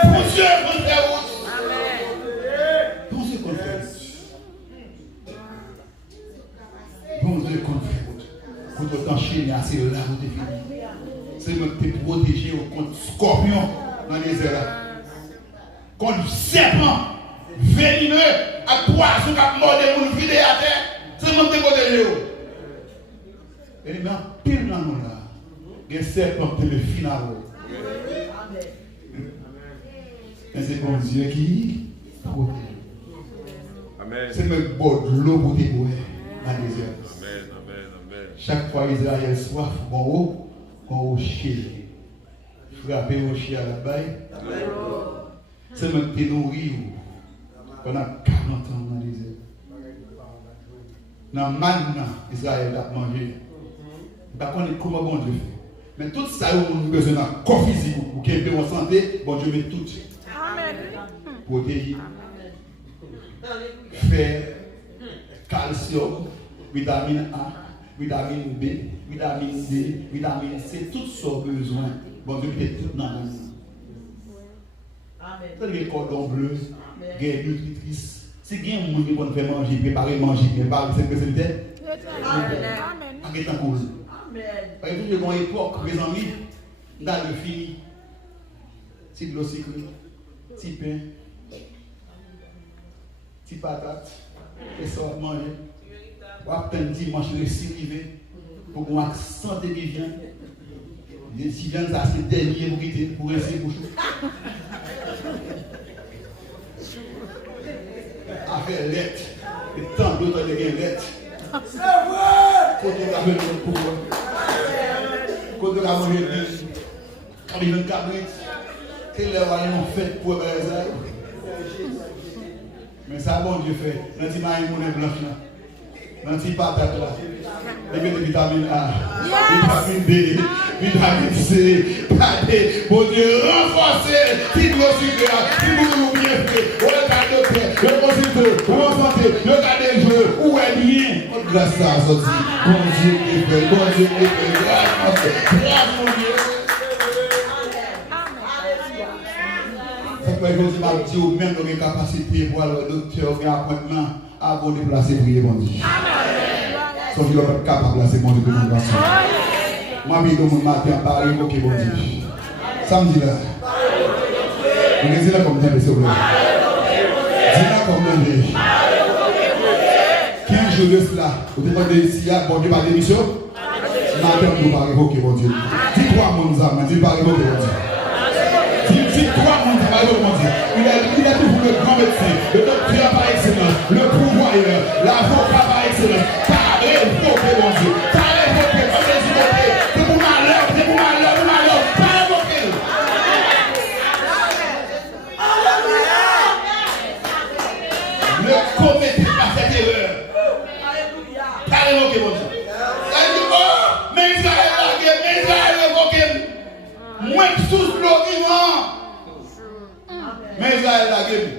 Bon Dieu, on fait route. Bon Dieu, on fait route. Bon Dieu, on fait route. Quand on t'enchaîne, c'est là où tu es fini. C'est même te protéger contre scorpion dans les airs. Contre serpent venimeux à poisson qui a mordé pour nous vider à terre. C'est même te protéger. Et bien, pile dans nous là, il y a serpent qui le final. Mais c'est bon Dieu qui protège. C'est même bon de l'eau pour te boire dans les airs. Chaque fois Israël soif, on chie. Frapper au chien à la baille. C'est même te nourrir pendant 40 ans dans les airs. Dans maintenant, Israël a mangé. Par contre, comment bon Dieu fait. Mais tout ça, on a besoin d'un corps physique pour qu'il y ait en santé, bon Dieu met tout. Amen. Protéger, fer, calcium, vitamine A, vitamine B, vitamine D, vitamine C, tout ça besoin. Bon Dieu met tout dans la main. Amen. Les cordons bleus, les nutritrices. Si il y a un monde qui peut faire manger, préparer manger, mais pas c'est que c'est le Amen. Amen. Par exemple, il y a une époque, mes amis, dans le fini, petit de l'eau sucrée, petit pain, petit patate, et ça va manger. On va attendre dimanche le 6 rivé pour qu'on ait santé qui vient. Les si vient, ça c'est le dernier pour quitter, pour rester pour chaud. Affaire lettre, et tant d'autres de gain lettre. C'est vrai! Quand on a fait le pouvoir. Quand on a mangé le quand il y a une cabrite, c'est là où on fait pour ça. Mais ça, bon Dieu fait. Dans petit maïs blanche là. Dans petit patate là. Et puis de vitamine A, vitamine D, vitamine C. Bon Dieu, renforcer, petit gros sucre, petit boulot bien fait. On regarde le prêt, le consulteur, on santé, le garde des jeux, où est bien. Grâce à ça, bon Dieu est fait, bon Dieu est fait, grâce mon Dieu. C'est pourquoi je dis même dans mes capacités pour le docteur, un appointement avant de déplacer prier mon Dieu. Sauf qu'il n'est pas capable de placer mon Dieu de mon garçon. Moi, je vais matin par évoquer mon Dieu. Samedi là. Vous dites là comme Dieu, s'il vous plaît. Dis-là comme Dieu. 15 jours de cela, vous demandez ici, bon Dieu, par l'émission. Matin, vous parlez évoquer mon Dieu. Dis-toi mon âme, dis par évoquer mon Dieu. Dis-toi mon Dieu, par évoquer mon Dieu. Il a toujours le grand médecin, le docteur par excellence, le pourvoyeur, l'avocat par excellence. Par évoquer mon Dieu. Par évoquer, par évoquer. C'est pour malheur, c'est pour malheur, par évoquer. Alléluia. révoqué, mon Dieu. Elle dit, oh, mais Israël a gagné, mais Israël a révoqué. Moi, sous l'eau vivant. Mais Israël a gagné.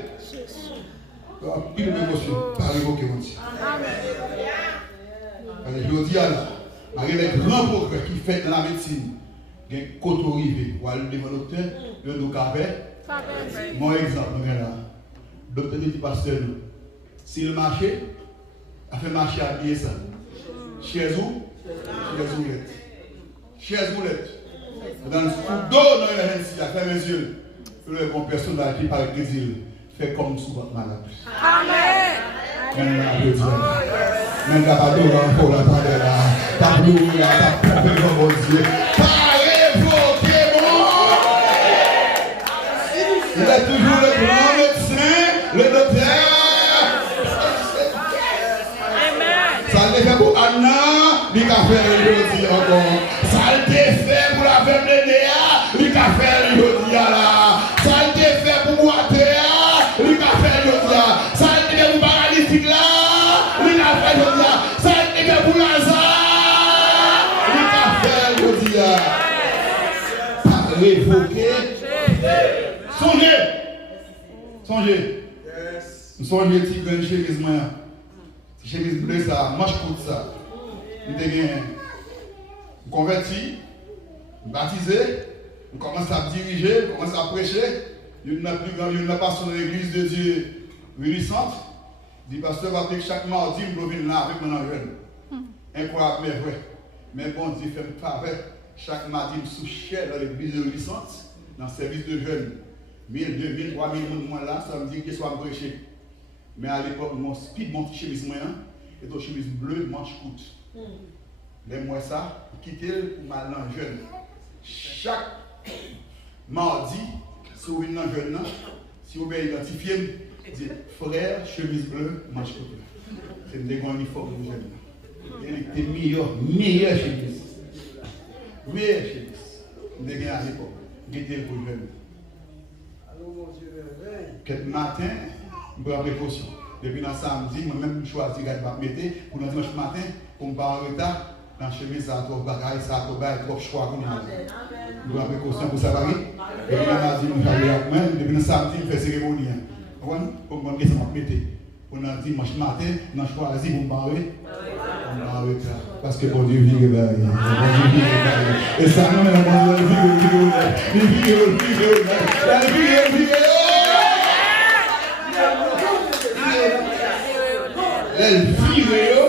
Il ne me pas révoqué, mon Dieu. Je dis à là, malgré les grands progrès qui fait dans la médecine, il y a un côté arrivé, ou aller devant le docteur, le docteur mon exemple, là. Le docteur dit pasteur, s'il marchait, a fait marcher à pied ça. Chez vous, chez roulette. Dans le dos, dans le il a fait mes yeux. Le bon personne qui parle de Brésil, fait comme souvent malade. Amen. Même la pardon, pour la table là, ta boue là, ta pompe dans mon Dieu. Pas révoqué, mon. Il est toujours le grand médecin, le docteur. Ça le fait pour Anna, il a fait le dire encore. Ça le fait pour la femme de Néa, il a fait le dire là. Ça le fait pour Boatéa, il a fait le dire. Ça le fait pour paralytique là, il a fait le dire. Ça le fait pour Lazare, il a fait le dire. Pas révoqué. Songez. Songez, petit grain de chemise, moi. Chemise bleue, ça, manche courte, ça. Je converti, baptisé, on commence à diriger, on commence à prêcher. Il n'a plus grand, il n'a pas sur l'église de Dieu réunissante. Il dit, pasteur, va que chaque mardi, je venir là avec mon jeune. Incroyable, mais vrai. Mais bon, Dieu fait me faveur. Chaque mardi, je suis cher dans l'église de réunissante, dans le service de jeunes. 1000, 2000, 3000 personnes là, ça me dit que soit prêché. Mais à l'époque, mon speed, mon chemise moyen, et ton chemise bleue, manche courte. Les mois ça, quitter pour mal dans jeune. Chaque mardi, si vous venez dans jeune, si vous bien identifié, dites frère, chemise bleue, manche courte. C'est un uniforme de jeune. Il était meilleur chemise. Meilleur chemise. Vous avez à l'époque, quitter pour jeune. Quel matin, je prends précaution. Depuis le samedi, moi-même, je choisis de mettre pour le dimanche matin, pour ne pas en retard, dans la chemise, ça a trop bagaille, ça a trop bagaille, trop choix. Je prends précaution pour ça. Et puis, mardi, je vais avec moi. Depuis le samedi, je fais cérémonie. Pour me mettre pour le dimanche matin, je choisis pour ne pas en retard. Parce que bon Dieu vit. Et ça, non, mais bon Dieu vit. Elle vire,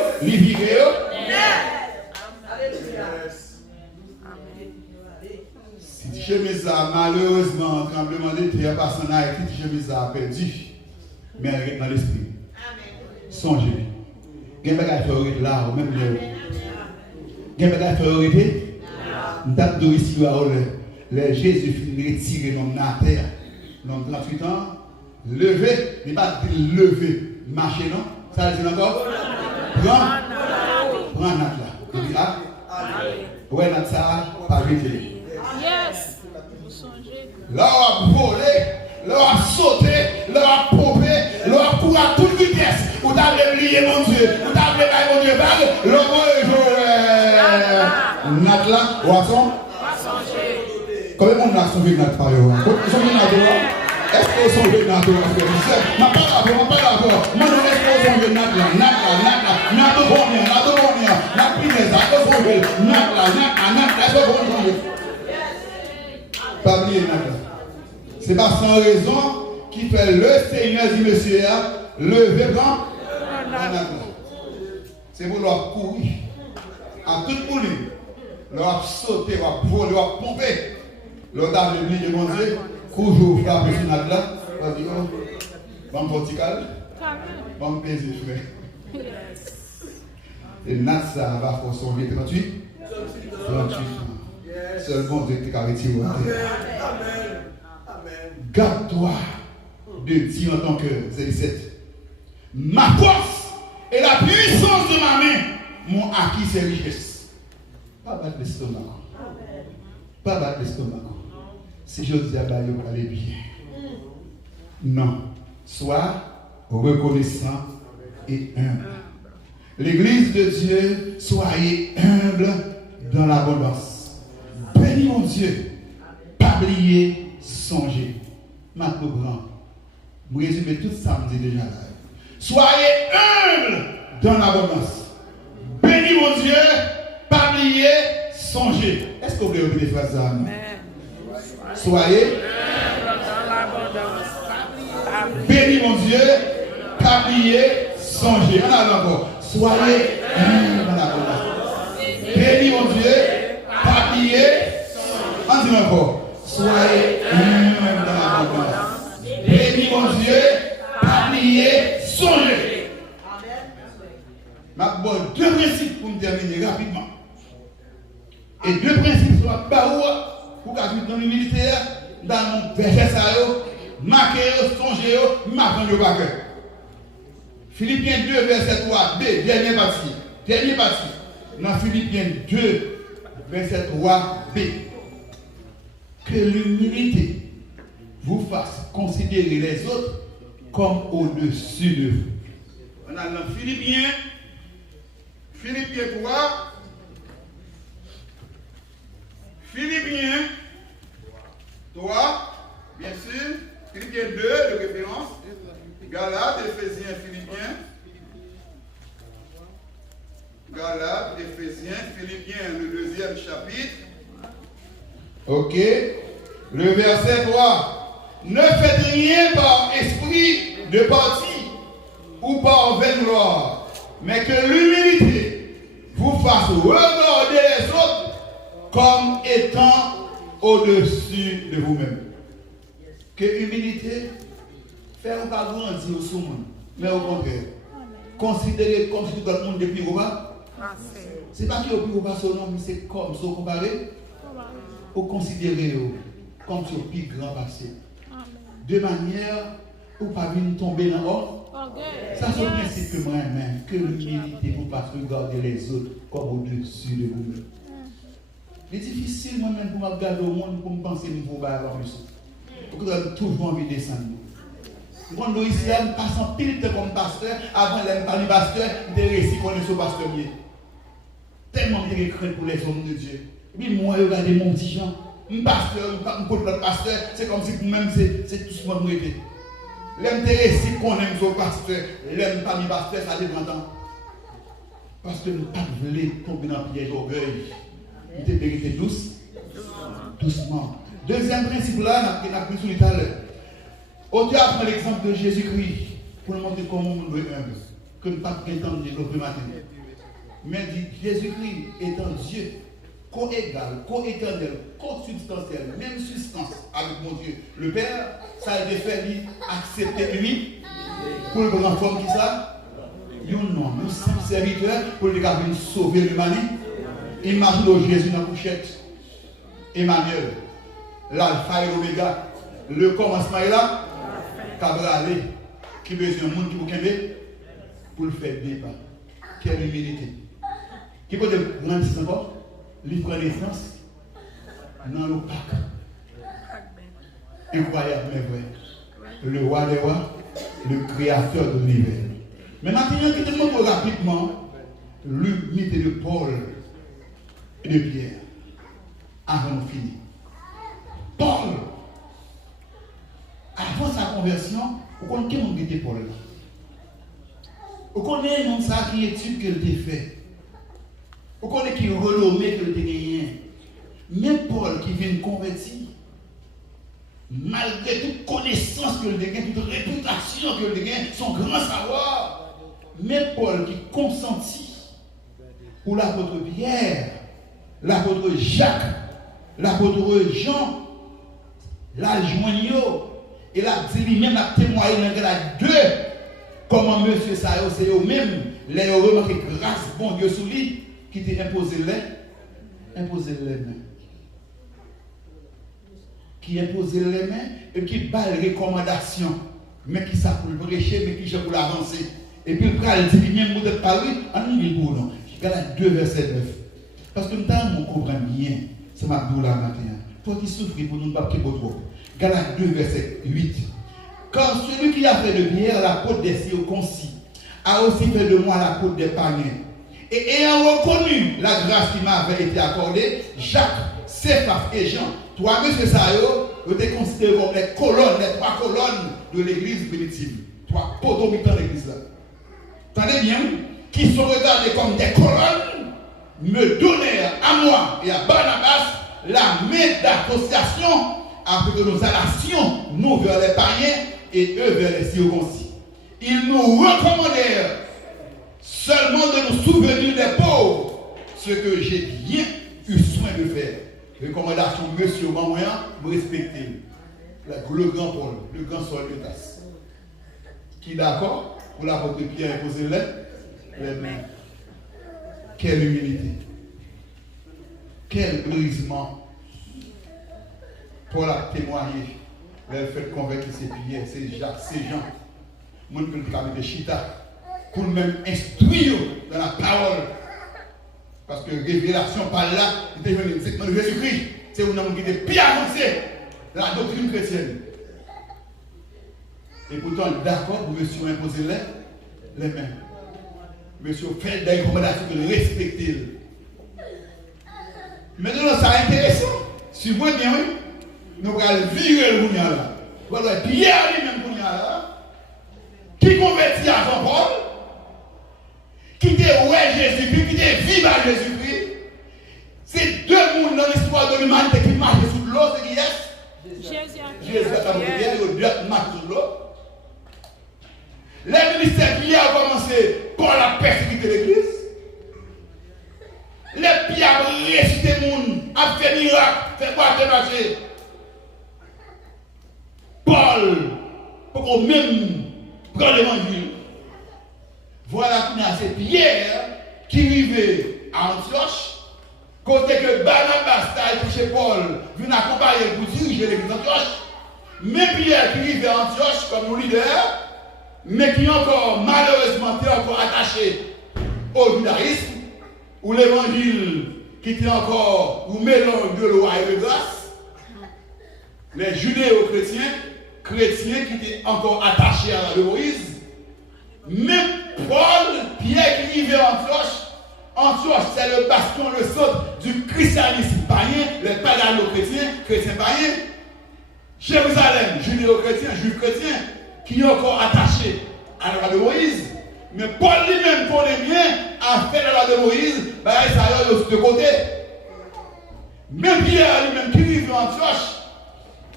si tu chemise a malheureusement, tremblement de terre passe en Haïti, tu chemise a perdu, mais elle est dans l'esprit. Songez. Il y a des choses qui sont là, même il y a des choses qui sont arrêtées. Nous avons dit ici, le Jésus finit retiré dans la terre, dans 38 ans, lever, mais pas lever, marcher, non? Ça veut dire encore? Prends notre là. Et puis là, ouais, notre ça, pas vite. Yes. Vous songez. Là, on a volé, là, on a sauté, là, on a pompé, là, on a couru à toute vitesse. Vous avez oublié mon Dieu, vous avez oublié mon Dieu, le mot notre là, poisson. Combien de monde a sauvé notre par exemple? Est-ce que vous songez notre là? Je ne parle pas d'accord. Moi, non, est-ce que vous songez notre là? Notre pas oublier notre. C'est pas sans raison qui fait le Seigneur dit monsieur lever grand. C'est pour leur courir à toute poulie, leur sauter, leur voler, leur pomper. Leur dame de mon Dieu, toujours frapper sur notre là. On dit, oh, bon vertical, bon baiser, frère. Et Nat, ça va pour son 38. 38. Seul bon Dieu qui a retiré. Amen. Garde-toi de dire en ton cœur, c'est 17. Ma force et la puissance de ma main m'ont acquis ces richesses. Pas battre l'estomac. Pas battre l'estomac. Si je dis à Bayo, allez bien. Non. Sois reconnaissant et humble. L'église de Dieu, soyez humble dans l'abondance. Béni mon Dieu, pas oublier, songer. Maintenant grand, vous résumez tout ça, me dit déjà là. Soyez humble dans l'abondance. Béni mon Dieu, pas oublier, songer. Est-ce que vous voulez oublier faire ça? Soyez humble dans l'abondance. Béni mon Dieu, pas oublier, songer. On a encore. Soyez humble dans l'abondance. Béni mon Dieu, pas oublier, on dit encore. Soyez humble dans l'abondance. Béni mon Dieu, pas oublier, songez. Ma bonne, deux principes pour me terminer rapidement. Et deux principes sont pour qu'à dans l'humilité, dans mon verset, marquez, songez, marquez le baquet. Philippiens 2, verset 3, B, dernière partie. Dans Philippiens 2, verset 3, B. Que l'humilité vous fasse considérer les autres comme au-dessus de vous. On a dans Philippiens 3. Philippiens 3, bien sûr. Philippiens 2, de référence. Galates, Éphésiens, Philippiens. Galates, Éphésiens, Philippiens, le deuxième chapitre. Ok. Le verset 3. Ne faites rien par esprit de parti ou par vaine gloire, mais que l'humilité vous fasse regarder les autres comme étant au-dessus de vous-même. Que l'humilité fait pas grandir au monde, mais au contraire, considérez comme si tout le monde est plus gros. Ce n'est pas qu'il y a plus gros son nom, mais c'est comme ça comparé. Ou considérer comme si au plus grand passé. De manière où pas venir tomber dans l'ordre. Ça c'est le principe que moi-même, que l'humilité pour pas regarder les autres comme au-dessus de vous-même. C'est difficile moi-même pour me regarder au monde pour me penser que je ne vais pas avoir plus. Pour que j'ai toujours envie de descendre. Quand nous ici, nous passons pile de temps comme pasteur, avant de parler pasteur, de récits qu'on est sur pasteur mieux. Tellement de crainte pour les hommes de Dieu. Et puis moi, regardez mon petit Jean, un pasteur, un autre pasteur, c'est comme si vous-même, c'est tout ce que vous êtes. L'aime des récits qu'on aime sur pasteur, l'aime parmi pasteur, ça dépend tant. Parce que nous ne pouvons pas tomber dans le piège d'orgueil. Il était vérité doucement. Deuxième principe là, on a pris sur tout à l'heure. Auteur prend l'exemple de Jésus-Christ pour nous montrer comment on doit être humble. Que nous ne pouvons pas prétendre développer maintenant. Mais dit Jésus-Christ étant Dieu, co-égal, co-éternel, co-substantiel, même substance avec mon Dieu. Le Père, ça a été fait lui accepter lui pour le grand forme qui ça. Non, nous sommes serviteurs pour le gars sauver l'humanité. Imagine Jésus dans la couchette. Emmanuel, l'alpha et l'oméga, le commencement est là. Cabralé, qui besoin de monde qui vous kembe pour le faire débat. Quelle humilité. Qui peut être grandissant encore? Il prend naissance dans le parc. Incroyable, mais vrai. Le roi des rois, le créateur de l'univers. Mais maintenant, qui te montre rapidement l'humilité de Paul et de Pierre. Avant de finir. Paul, avant sa conversion, vous connaissez qui était Paul là? Vous connaissez non ça qui étude qu'il a fait. Vous connaissez qui renommé qu'il a gagné. Même Paul qui vient de convertir, malgré toute connaissance qu'il a gagné, toute réputation qu'il a gagné, son grand savoir, même Paul qui consentit pour l'apôtre Pierre, l'apôtre Jacques, l'apôtre Jean, la joignot, et la dit lui-même a témoigné dans la deux comment monsieur Sayo c'est eux-mêmes les remarqué grâce bon Dieu sous lui qui t'a imposé les mains. Qui imposait les mains et qui bat les recommandations, mais qui ça pour le prêcher, mais qui j'ai pour l'avancer. Et puis il dit lui-même vous êtes pas lui, en nous pour non. Galate 2 verset 9. Parce que nous comprenons bien, c'est ma douleur là matin. Toi qui souffres pour nous ne pas qu'il trop. Galates 2, verset 8. Car celui qui a fait de Pierre l'apôtre des circoncis a aussi fait de moi la côte des païens. Et ayant reconnu la grâce qui m'avait été accordée, Jacques, Céphas et Jean, trois messieurs Sayo, étaient considérés comme les colonnes, les trois colonnes de l'église primitive. Trois poteaux de l'église là. Attendez bien, qui sont regardés comme des colonnes, me donnèrent à moi et à Barnabas la main d'association afin que nous allassions, nous vers les païens et eux vers les circoncis. Ils nous recommandèrent seulement de nous souvenir des pauvres, ce que j'ai bien eu soin de faire. Recommandation, monsieur Mamoyan, vous respectez le grand Paul, le grand Saul de Tasse. Qui est d'accord pour l'apôtre Pierre imposer les mains? Quelle humilité, quel brisement. Paul a témoigné, le fait de convaincre ses Pierre, c'est Jacques, c'est Jean. Moi, je peux de Chita, pour même instruire dans la parole. Parce que révélation par là, c'est Jésus-Christ, c'est un homme qui était bien avancé dans la doctrine chrétienne. Et pourtant, d'accord, monsieur imposer les mains. Monsieur fait des recommandations de le respecter. Maintenant, c'est intéressant. Si vous bien, oui, nous allons virer le Bougnat là. Voilà, Pierre lui-même Bougnat là, qui convertit à Jean-Paul, qui était ouais Jésus-Christ, qui était vive à Jésus-Christ. C'est deux mondes dans l'histoire de l'humanité qui marchent sous l'eau, c'est qui est Jésus a prière, il y a deux marches sous l'eau. Le ministère Pierre a commencé par la persécuter l'église. Les Pierre a ressuscité le monde, a fait miracle, fait quoi de marcher. Paul, pour qu'on même prenne l'évangile. Voilà qu'on a c'est Pierre qui vivait à Antioche. Côté que Barnabas a été chez Paul, vient accompagner pour diriger l'église d'Antioche. Mais Pierre qui vivait à Antioche comme leader, mais qui encore malheureusement était encore attaché au judaïsme, ou l'évangile qui était encore au mélange de loi et de grâce, les judéo-chrétiens, chrétiens qui étaient encore attachés à la de Moïse, même Paul, Pierre qui vivait en Antioche, c'est le bastion, le centre du christianisme païen, les pagano-chrétiens, chrétiens païens, Jérusalem, judéo-chrétiens, juifs chrétiens, qui est encore attaché à la loi de Moïse. Mais Paul lui-même connaît bien à faire la loi de Moïse, bah, ça a de côté. Même Pierre lui-même qui vit en Antioche,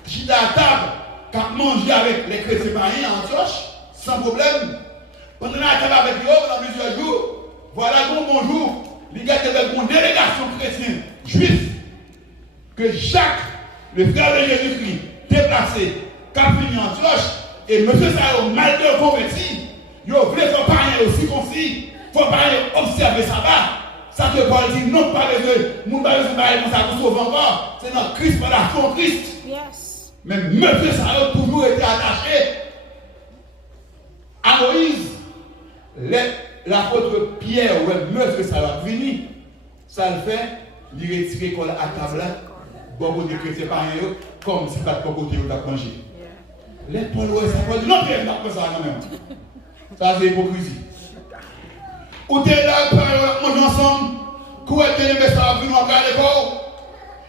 qui est à table, qui a mangé avec les chrétiens païens en Antioche, sans problème. Pendant la table avec eux, dans plusieurs jours, voilà bonjour, il y a une délégation chrétienne, juif, que Jacques, le frère de Jésus-Christ, déplacé, qui a fini en Antioche. Et monsieur Sayo, malgré converti, il voulait faire parler aussi concis, il faut parler observer ça va. Ça que Paul dit, non, pas besoin, nous pas besoin de parler comme ça pour sauver encore. C'est notre Christ, par la foi en Christ. Yes. Mais monsieur Sayo a toujours été attaché à Moïse. L'apôtre Pierre, ouais, monsieur Sayo a venu, ça le fait, il retire l'école à table, bon côté chrétien par eux, comme si pas de bon côté où tu as mangé. Les Paul, ça peut non, Pierre, n'a pas ça quand même. Ça, c'est hypocrisie. Ou t'es là, manger ensemble, quoi est-ce que ça va venir à l'école?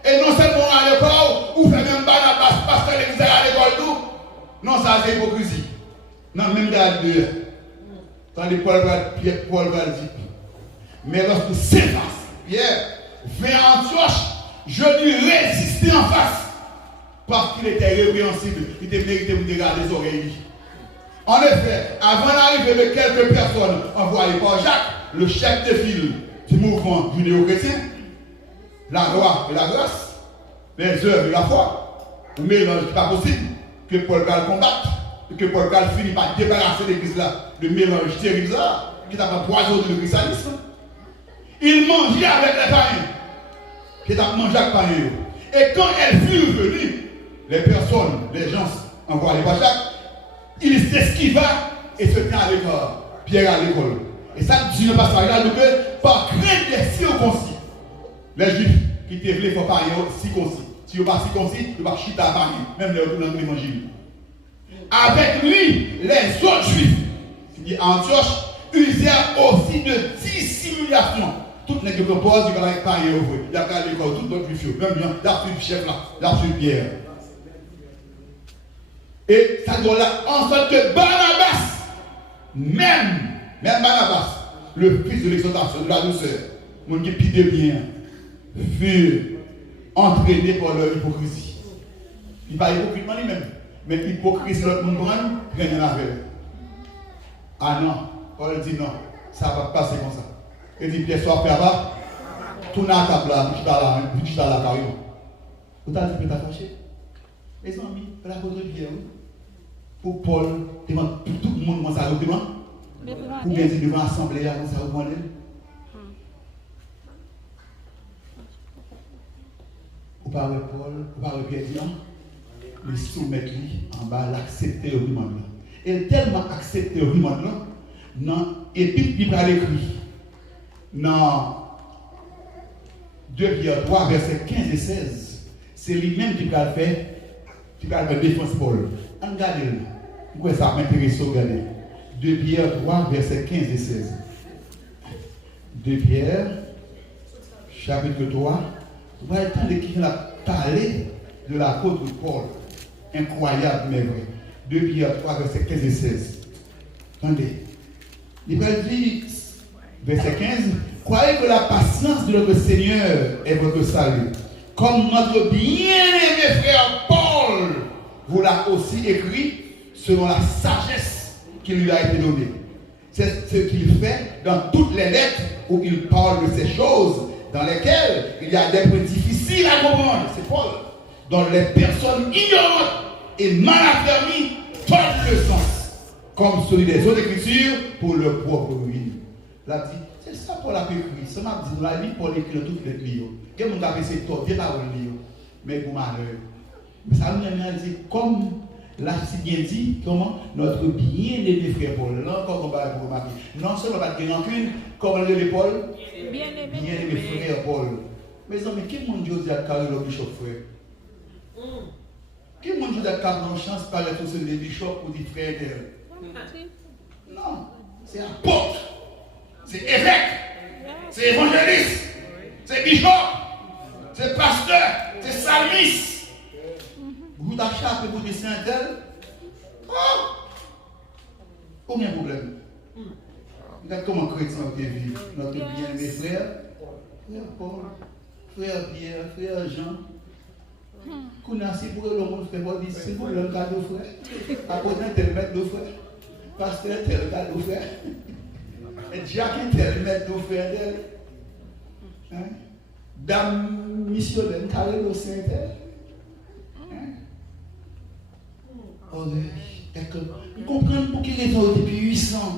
Et non seulement à l'école, ou fait même Barnabas, pasteur l'église à l'école, tout. Non, ça, c'est hypocrisie. Non, même dans le deux. Tandis Paul va dire. Mais lorsque Céphas, Pierre, vint à Antioche, je lui résistais en face. Parce qu'il était répréhensible, il était mérité de regarder les oreilles. En effet, avant l'arrivée de quelques personnes envoyées par Jacques, le chef de file du mouvement judéo-chrétien, la loi et la grâce, les œuvres et la foi, un mélange qui n'est pas possible, que Paul va combattre, et que Paul va finir par débarrasser l'église là, le mélange terrible là, qui n'a pas poisonné le christianisme. Il mangeait avec les païens, qui n'a pas mangé avec les païens. Et quand elles furent venues, les personnes, les gens envoyés par Jacques, il s'esquiva et se tient à l'école. Pierre à l'école. Et ça dit le passage là, que par crainte des circoncis, les juifs qui étaient venus pour parler circoncis. Si vous ne pas circoncis, vous ne pas chuter à Paris, même dans l'évangile. Avec lui, les autres juifs, qui dit Antioche, usèrent aussi de dissimulation. Tout n'est que propose, il va être pas rien ouvert. Il y a qu'à l'école, tout notre fio. Même bien, il y a plus de chef là, il y a plus de Pierre. Et ça doit là, en sorte que Barnabas, même Barnabas, le fils de l'exhortation, de la douceur, mon qui pide bien, fut entraîné par leur hypocrisie. Il parle hypocritement lui-même, mais hypocrisie, l'autre monde prend, rien à faire. Ah non, Paul dit non, ça va passer comme ça. Il dit, Pierre, sois prêt à bas, tourne à la table là, tu t'as la carrière. Vous avez dit que tu as fâché? Les amis, la cause de Pierre, pour Paul, devant tout le monde, comment ça vous demande? Ou bien devant l'assemblée, comment ça vous demande? Vous parlez Paul, vous parlez Pierre, dit non? Il soumet lui en bas, l'accepter au demande. Et tellement accepté au demande là, non, et puis il va l'écrit. Dans 2 Pierre 3, versets 15 et 16, c'est lui-même qui va faire, défense Paul. Regardez-le. Pourquoi ça m'intéresse à regarder? 2 Pierre 3, versets 15 et 16. 2 Pierre, chapitre 3, vous voyez tant de qui a parlé de la côte de Paul. Incroyable, mais vrai. 2 Pierre 3, versets 15 et 16. Attendez. Il va dire, verset 15, croyez que la patience de notre Seigneur est votre salut. Comme notre bien-aimé frère Paul vous l'a aussi écrit selon la sagesse qui lui a été donnée. C'est ce qu'il fait dans toutes les lettres où il parle de ces choses dans lesquelles il y a des points difficiles à comprendre. C'est Paul. Dont les personnes ignorantes et mal affermies perdent le sens, comme celui des autres écritures pour leur propre ruine. Là, dit, c'est ça Paul a écrit. Ça m'a dit, dans la vie, Paul écrit toutes les livres. Quelqu'un m'a dit, c'est toi, bien paroles livre. Mais pour malheur. Mais ça nous a dit, comme là, si bien dit, comment notre bien-aimé frère Paul, là encore, on va vous remarquer. Non seulement pas de rancune, comme le dit Paul, bien-aimé frère Paul. Mais non, mais quel monde Dieu a carré le bishop frère? Quel monde Dieu a carré une chance par les tous les bishops ou des frères d'elle? Non, c'est apôtre. C'est évêque, c'est évangéliste, c'est bishop, c'est pasteur, c'est psalmiste. Vous d'achat et vous de Saint-Tel, aucun problème. Regarde comment chrétien vit notre bien-aimé frère, frère Paul, frère Pierre, frère Jean. Qu'on a si pour le monde, frère Paul dit, c'est pour le cadeau frère. Apôtre tel maître de frère, pasteur tel cadeau frère. Et Jacques tel maître de frère d'elle. Dame missionnaire, carré au Saint-Tel. Vous comprenez pour quelle raison il est puissant.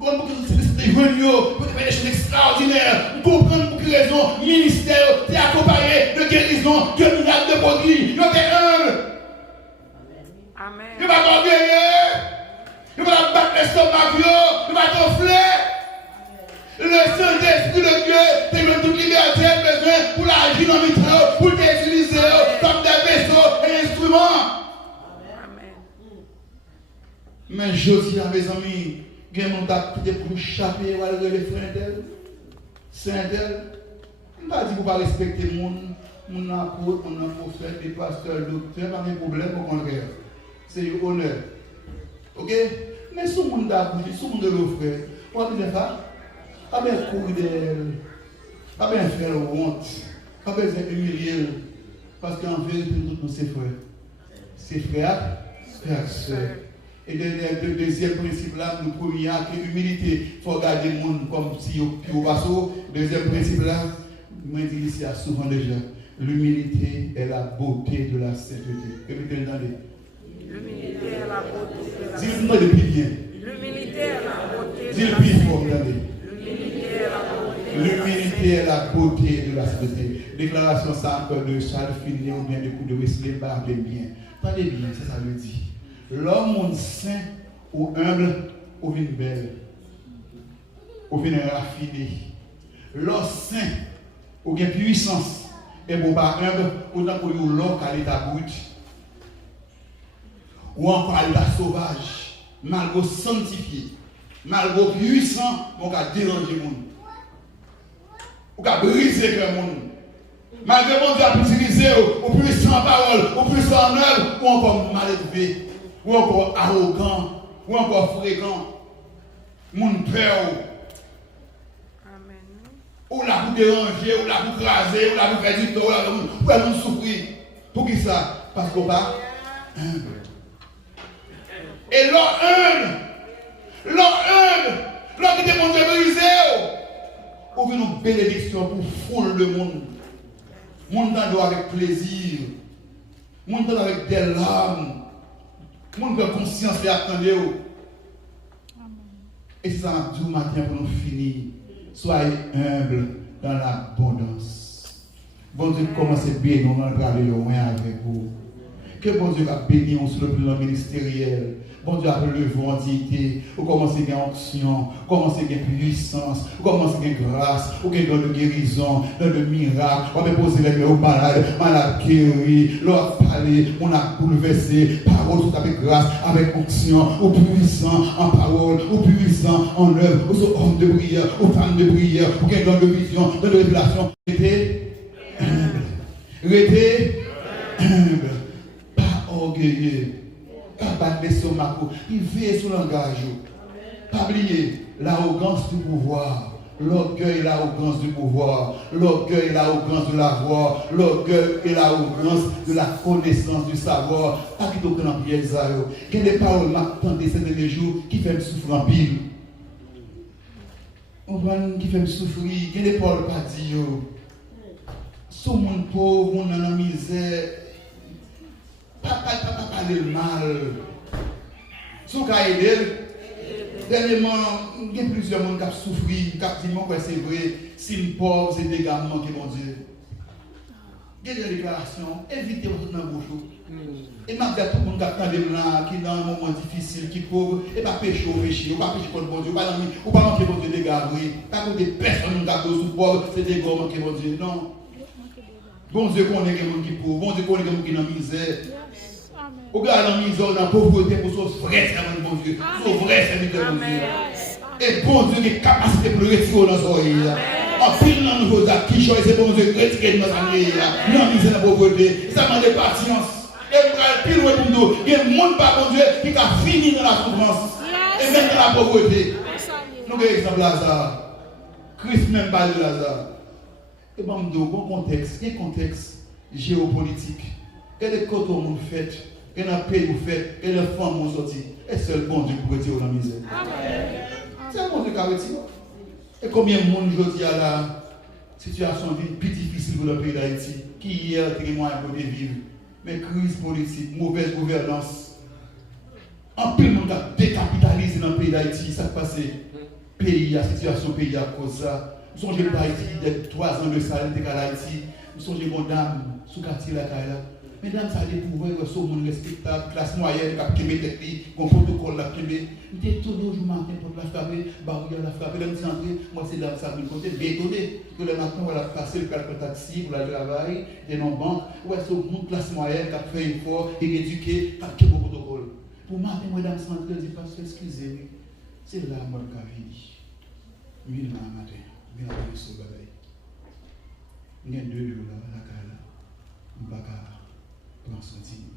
Vous comprenez pour quelle raison c'est géniaux, pour faire des choses extraordinaires. Vous comprenez pour quelle raison le ministère est accompagné de guérison, de miracles de produits. Nous sommes humbles. Amen. Nous ne va pas gagner. Nous ne va pas battre l'estomac, nous ne va pas gonfler. Le Saint-Esprit de Dieu, c'est que toute liberté a besoin pour l'agir dans le temps, pour l'utiliser comme des vaisseaux et instruments. Mais je dis à mes amis, il y a mon tactique pour échapper à les frères d'elle. Saint-Del. Je ne vais pas dire que vous ne pas respecter mon apôtre, mon prophète, les pasteurs, docteurs, pas de problème, au contraire. C'est un honneur. Ok? Mais si vous avez si vous avez on va dire ça. Pas bien courir d'elle. Pas bien faire honte. Pas bien humilier. Parce qu'en vérité, tous nos frères. Ses frères, sœurs. Et le deuxième principe là, nous premier que l'humilité, il faut regarder le monde comme si au basso. Deuxième principe là, moi je dis ici souvent déjà, l'humilité est la beauté de la sainteté. Répétez-le. L'humilité est la beauté de la sainteté. Dis-le depuis bien. L'humilité est la beauté de la sainteté. Dis-le plus fort, regardez. L'humilité est la beauté de la sainteté. Déclaration ça encore de Charles Finney ou bien de coup de Wesley, parlez bien. Parlez bien, c'est ça veut dire. L'homme saint ou humble ou vient belle, ou vient raffiné. L'homme saint ou bien puissance et bon pas humble autant que l'homme à l'état brut ou encore à l'état sauvage, malgré sanctifié. Malgré puissant, on va déranger le monde. On va briser le monde. Malgré que Dieu a utilisé au puissant parole, au puissant œuvre, ou encore mal élevé, ou encore arrogant, ou encore fréquent. Monde peur. Amen. Ou la pour déranger, ou la pour craser, ou la pour faire du tort, ou la pour souffrir. Pour qui ça? Parce qu'on va humble. Et l'homme qui te montre brisé, ou vient une bénédiction pour foule le monde. Monde doit avec plaisir. Monde doit avec des larmes. Monde doit conscience et attendre. Et ça, du matin pour nous finir. Soyez humbles dans l'abondance. Bon Dieu, commencez bien, nous allons parler loin avec vous. Que bon Dieu a béni sur le plan ministériel. Bon Dieu a levé en dignité. Vous commencez à onction, vous commencez à puissance, vous commencez à grâce, vous avez dans de guérison, dans de miracle. On va poser les mains aux malades, malades guéris, leur parler, on a bouleversé, parole avec grâce, avec onction, au puissant en parole, au puissant en œuvre, aux hommes de prière, aux femmes de prière, vous avez dans de vision, dans de révélation. Restez humble. Restez humble. Pas orgueilleux. Pas battre les sommaires, il veille sur le langage. Pas oublier l'arrogance du pouvoir, l'orgueil, l'arrogance du pouvoir, l'orgueil, l'arrogance de la voix, l'orgueil et l'arrogance de la connaissance du savoir. Pas qui t'occupent dans piège ça. Quelles des paroles m'attendent ces derniers jours qui fait me souffrir en pile. On voit qui fait me souffrir, quelles des paroles pas dire. Sous mon pauvre, on est dans la misère. Pas parler le mal. Si vous avez aidé, dernièrement, il y a plusieurs personnes qui ont souffert, qui ont dit que c'est vrai, si une pauvre, c'est des gars manqués, mon Dieu. Il y a des déclarations, évitez votre dans vos jours. Et m'a dit à tout le monde qui est dans un moment difficile, qui est pauvre, et pas péché au péché, ou pas péché contre bon Dieu, ou pas manquer mon Dieu des gars, pas contre des personnes qui sont pauvres, c'est des gars manqués, mon Dieu. Non. Bon Dieu connaît quelqu'un qui est pauvre, bon Dieu connaît quelqu'un qui est dans la misère. Ou bien dans la misère, dans la pauvreté pour son vrai serment de mon Dieu, son vrai serviteur de mon Dieu. Et bon Dieu qui a capacité pour le retirer dans son oreille. En pile dans nos actes, qui choisit bon Dieu, retirer dans sa vie, dans la misère, dans la pauvreté. Ça demande de patience. Et pile loin pour nous, il y a un monde par bon Dieu qui a fini dans la souffrance. Et même dans la pauvreté. Nous avons l'exemple de Lazare. Christ même parle de Lazare. Et bon, bon contexte, quel contexte géopolitique, quel côté au monde fait, quel pays vous faites, quel femmes vous sorti, et seul bon Dieu pour retirer la misère. C'est un bon Dieu qui a retiré. Et combien de monde aujourd'hui à la situation plus difficile pour le pays d'Haïti, qui hier était moyen pour vivre, mais crise politique, mauvaise gouvernance. En plus, on a décapitalisé dans le pays d'Haïti, ça passe pays, la situation pays à cause de ça. Nous sommes en Haïti, dès 3 ans de salaire de Haïti, nous sommes en dame sous quartier la Kaila. Mesdames, ça a des pouvoirs, ils sont respectables, classe moyenne, qui a tête, qu'on protocole la Québec. Nous sommes étonnés aujourd'hui matin pour la frapper, barrière la frapper, là, nous sommes moi c'est là, ça me côté, mais étonné que le matin, on va passer le taxi pour le travail, des non-banques, où est-ce que une classe moyenne qui a fait un effort et éduqué, qui a fait un protocole. Pour matin, mesdames, c'est en train de dire, excusez-moi, c'est là, moi, le cavini. 1000 matin. Il y a 2 jours là, la cale, on ne va pas prendre son temps.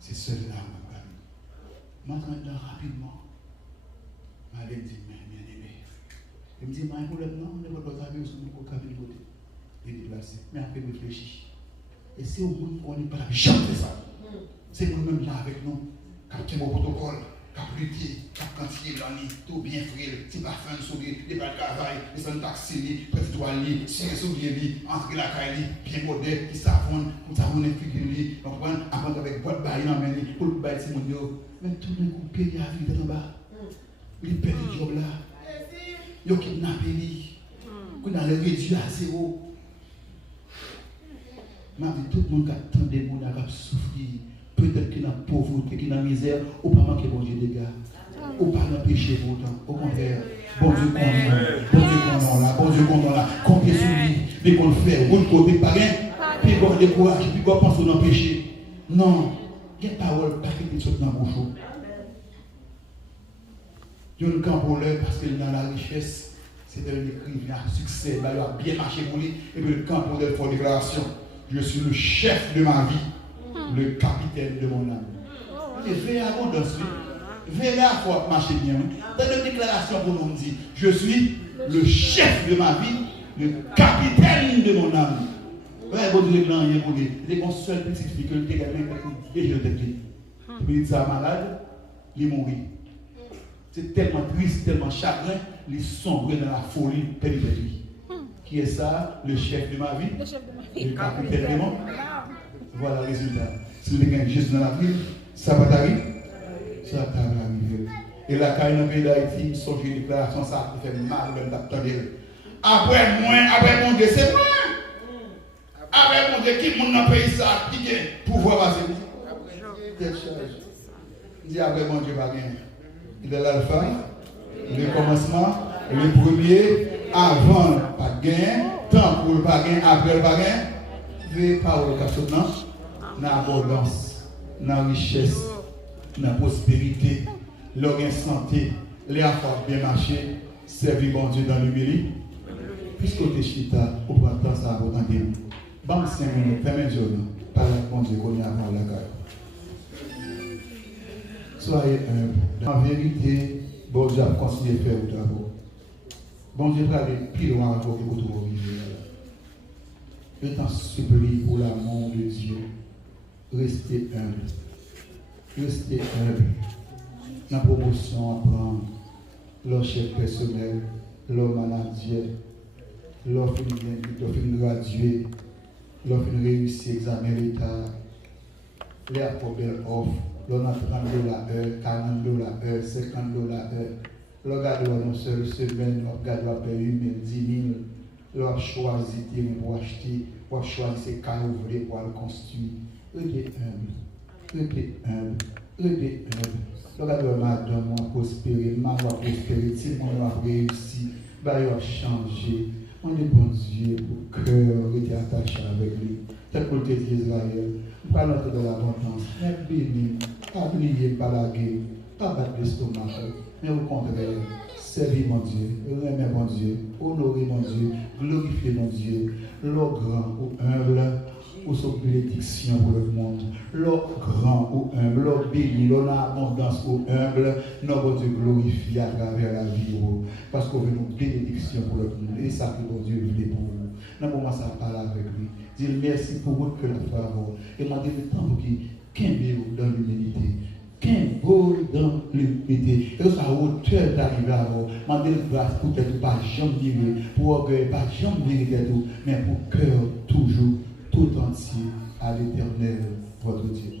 C'est seul là, on va m'entendre rapidement. Je me dit, bien aimé. Il me dit, mais pour le moment, on ne va pas travailler sur le cabine de côté. Il est déplacé. Mais après, il réfléchit. Et c'est au monde qu'on n'est pas là, jamais ça. C'est nous-mêmes là avec nous, qui avons un protocole. Cap lutter, cap quantifier l'année, tout bien frère, c'est pas fin de sourire, des pas de travail, des sans taxi, petit toile, si les sourires, entrer la caille, bien modèle, qui savonne, comme ça on est figuré, on prend avant avec boîte bail en main, pour le bail c'est mon Dieu, mais tout le monde paye la vie en bas, il perd le job là, il a kidnappé lui, qu'on a le réduit à zéro. Mais tout le monde qui attend des gens qui souffrir. Peut-être qu'il y a pauvreté, qu'il y a misère, ou pas manquer bon Dieu des gars, ou pas empêcher pourtant. Au contraire, bon Dieu qu'on là, bon Dieu qu'on là, comptez sur lui, mais qu'on le fait, ou le côté pas rien, puis qu'on décourage, puis qu'on pense qu'on empêcher. Non, il y a une parole pas qui est dans la bouche. Il y a un camp pour l'heure parce qu'il est dans la richesse. C'est un écrivain à succès. Il a bien marché pour lui. Et puis le camp pour l'heure fait déclaration. Je suis le chef de ma vie, le capitaine de mon âme. Et veillez à abondance. Veillez à fois marcher bien. Dans une déclaration pour nous dire, je suis le chef de ma vie, le capitaine de mon âme. Vous voyez, vous avez il y a une seule petite fille que le gars déjà le tête. Puis il est malade, il est mort. C'est tellement triste, tellement chagrin, il est sombre dans la folie péripétique. Qui est ça? Le chef de ma vie, le capitaine de mon âme. Voilà le résultat. Si vous avez Jésus dans la vie, ça va t'arriver. Ça va t'arriver. Et là, quand il y a un pays d'Haïti, son jeu de déclaration, ça fait mal, même d'attendre. Après moi, après mon Dieu, c'est moi. Après mon Dieu, qui est dans le pays, ça a piqué pour pouvoir passer. Il dit après mon Dieu, pas bien. Il est l'alpha, le commencement, le premier, avant, pas de gain, temps pour le pas gain, après le pas gain. Veuillez parole dans l'abondance, dans la richesse, dans la prospérité, leur santé, les affaires bien marcher, servir bon Dieu dans l'humilité. Puisque tu es chita, au printemps, ça va attendre. Banque 5 minutes, fais mes jours, par la bon Dieu qu'on est avant la carte. Soyez humbles. En vérité, bon Dieu a continué à faire au travail. Bon Dieu va aller plus loin encore que votre vie. Je t'en supplie pour l'amour de Dieu. Restez humble. Restez humble. La promotion à prendre, leur chef personnel, leur manager, leur fin gradué, leur fin réussi examen l'État, les approbations offres, leur $30 $40 $50 leur garde une seule semaine, leur garde payer 1 000, 10 000, leur choisi pour acheter, pour choisir ses cas ouvrés pour le construire. Restez humble. Restez humble. Restez humble. Leur garde madame va prospérer, maman va prospérer, tout le monde va réussir, va changer. On est bon Dieu pour cœur était attaché avec lui. Tel que le d'Israël, nous parlons de l'abondance, mais béni, pas oublier, pas laguer, pas battre l'estomac, mais au contraire, servir mon Dieu, aimer mon Dieu, honorer mon Dieu, glorifier mon Dieu, l'eau grand ou humble, ou sa bénédiction pour le monde, l'eau grand ou humble, l'eau béni, l'eau abondance ou humble, notre Dieu glorifie à travers la vie, parce qu'on veut une bénédiction pour le monde, et ça que mon Dieu voulait pour vous. Dans le moment, ça parle avec lui. Dis merci pour votre cœur de faveur. Et m'a dit le temps qui est dans l'humilité. Qu'un beau dans l'humilité. Et sa hauteur d'arriver à vous. M'a dit grâce pour que pas jamais virer, pour orgueil, pas jamais virer tout, mais pour cœur toujours, tout entier à l'éternel, votre Dieu.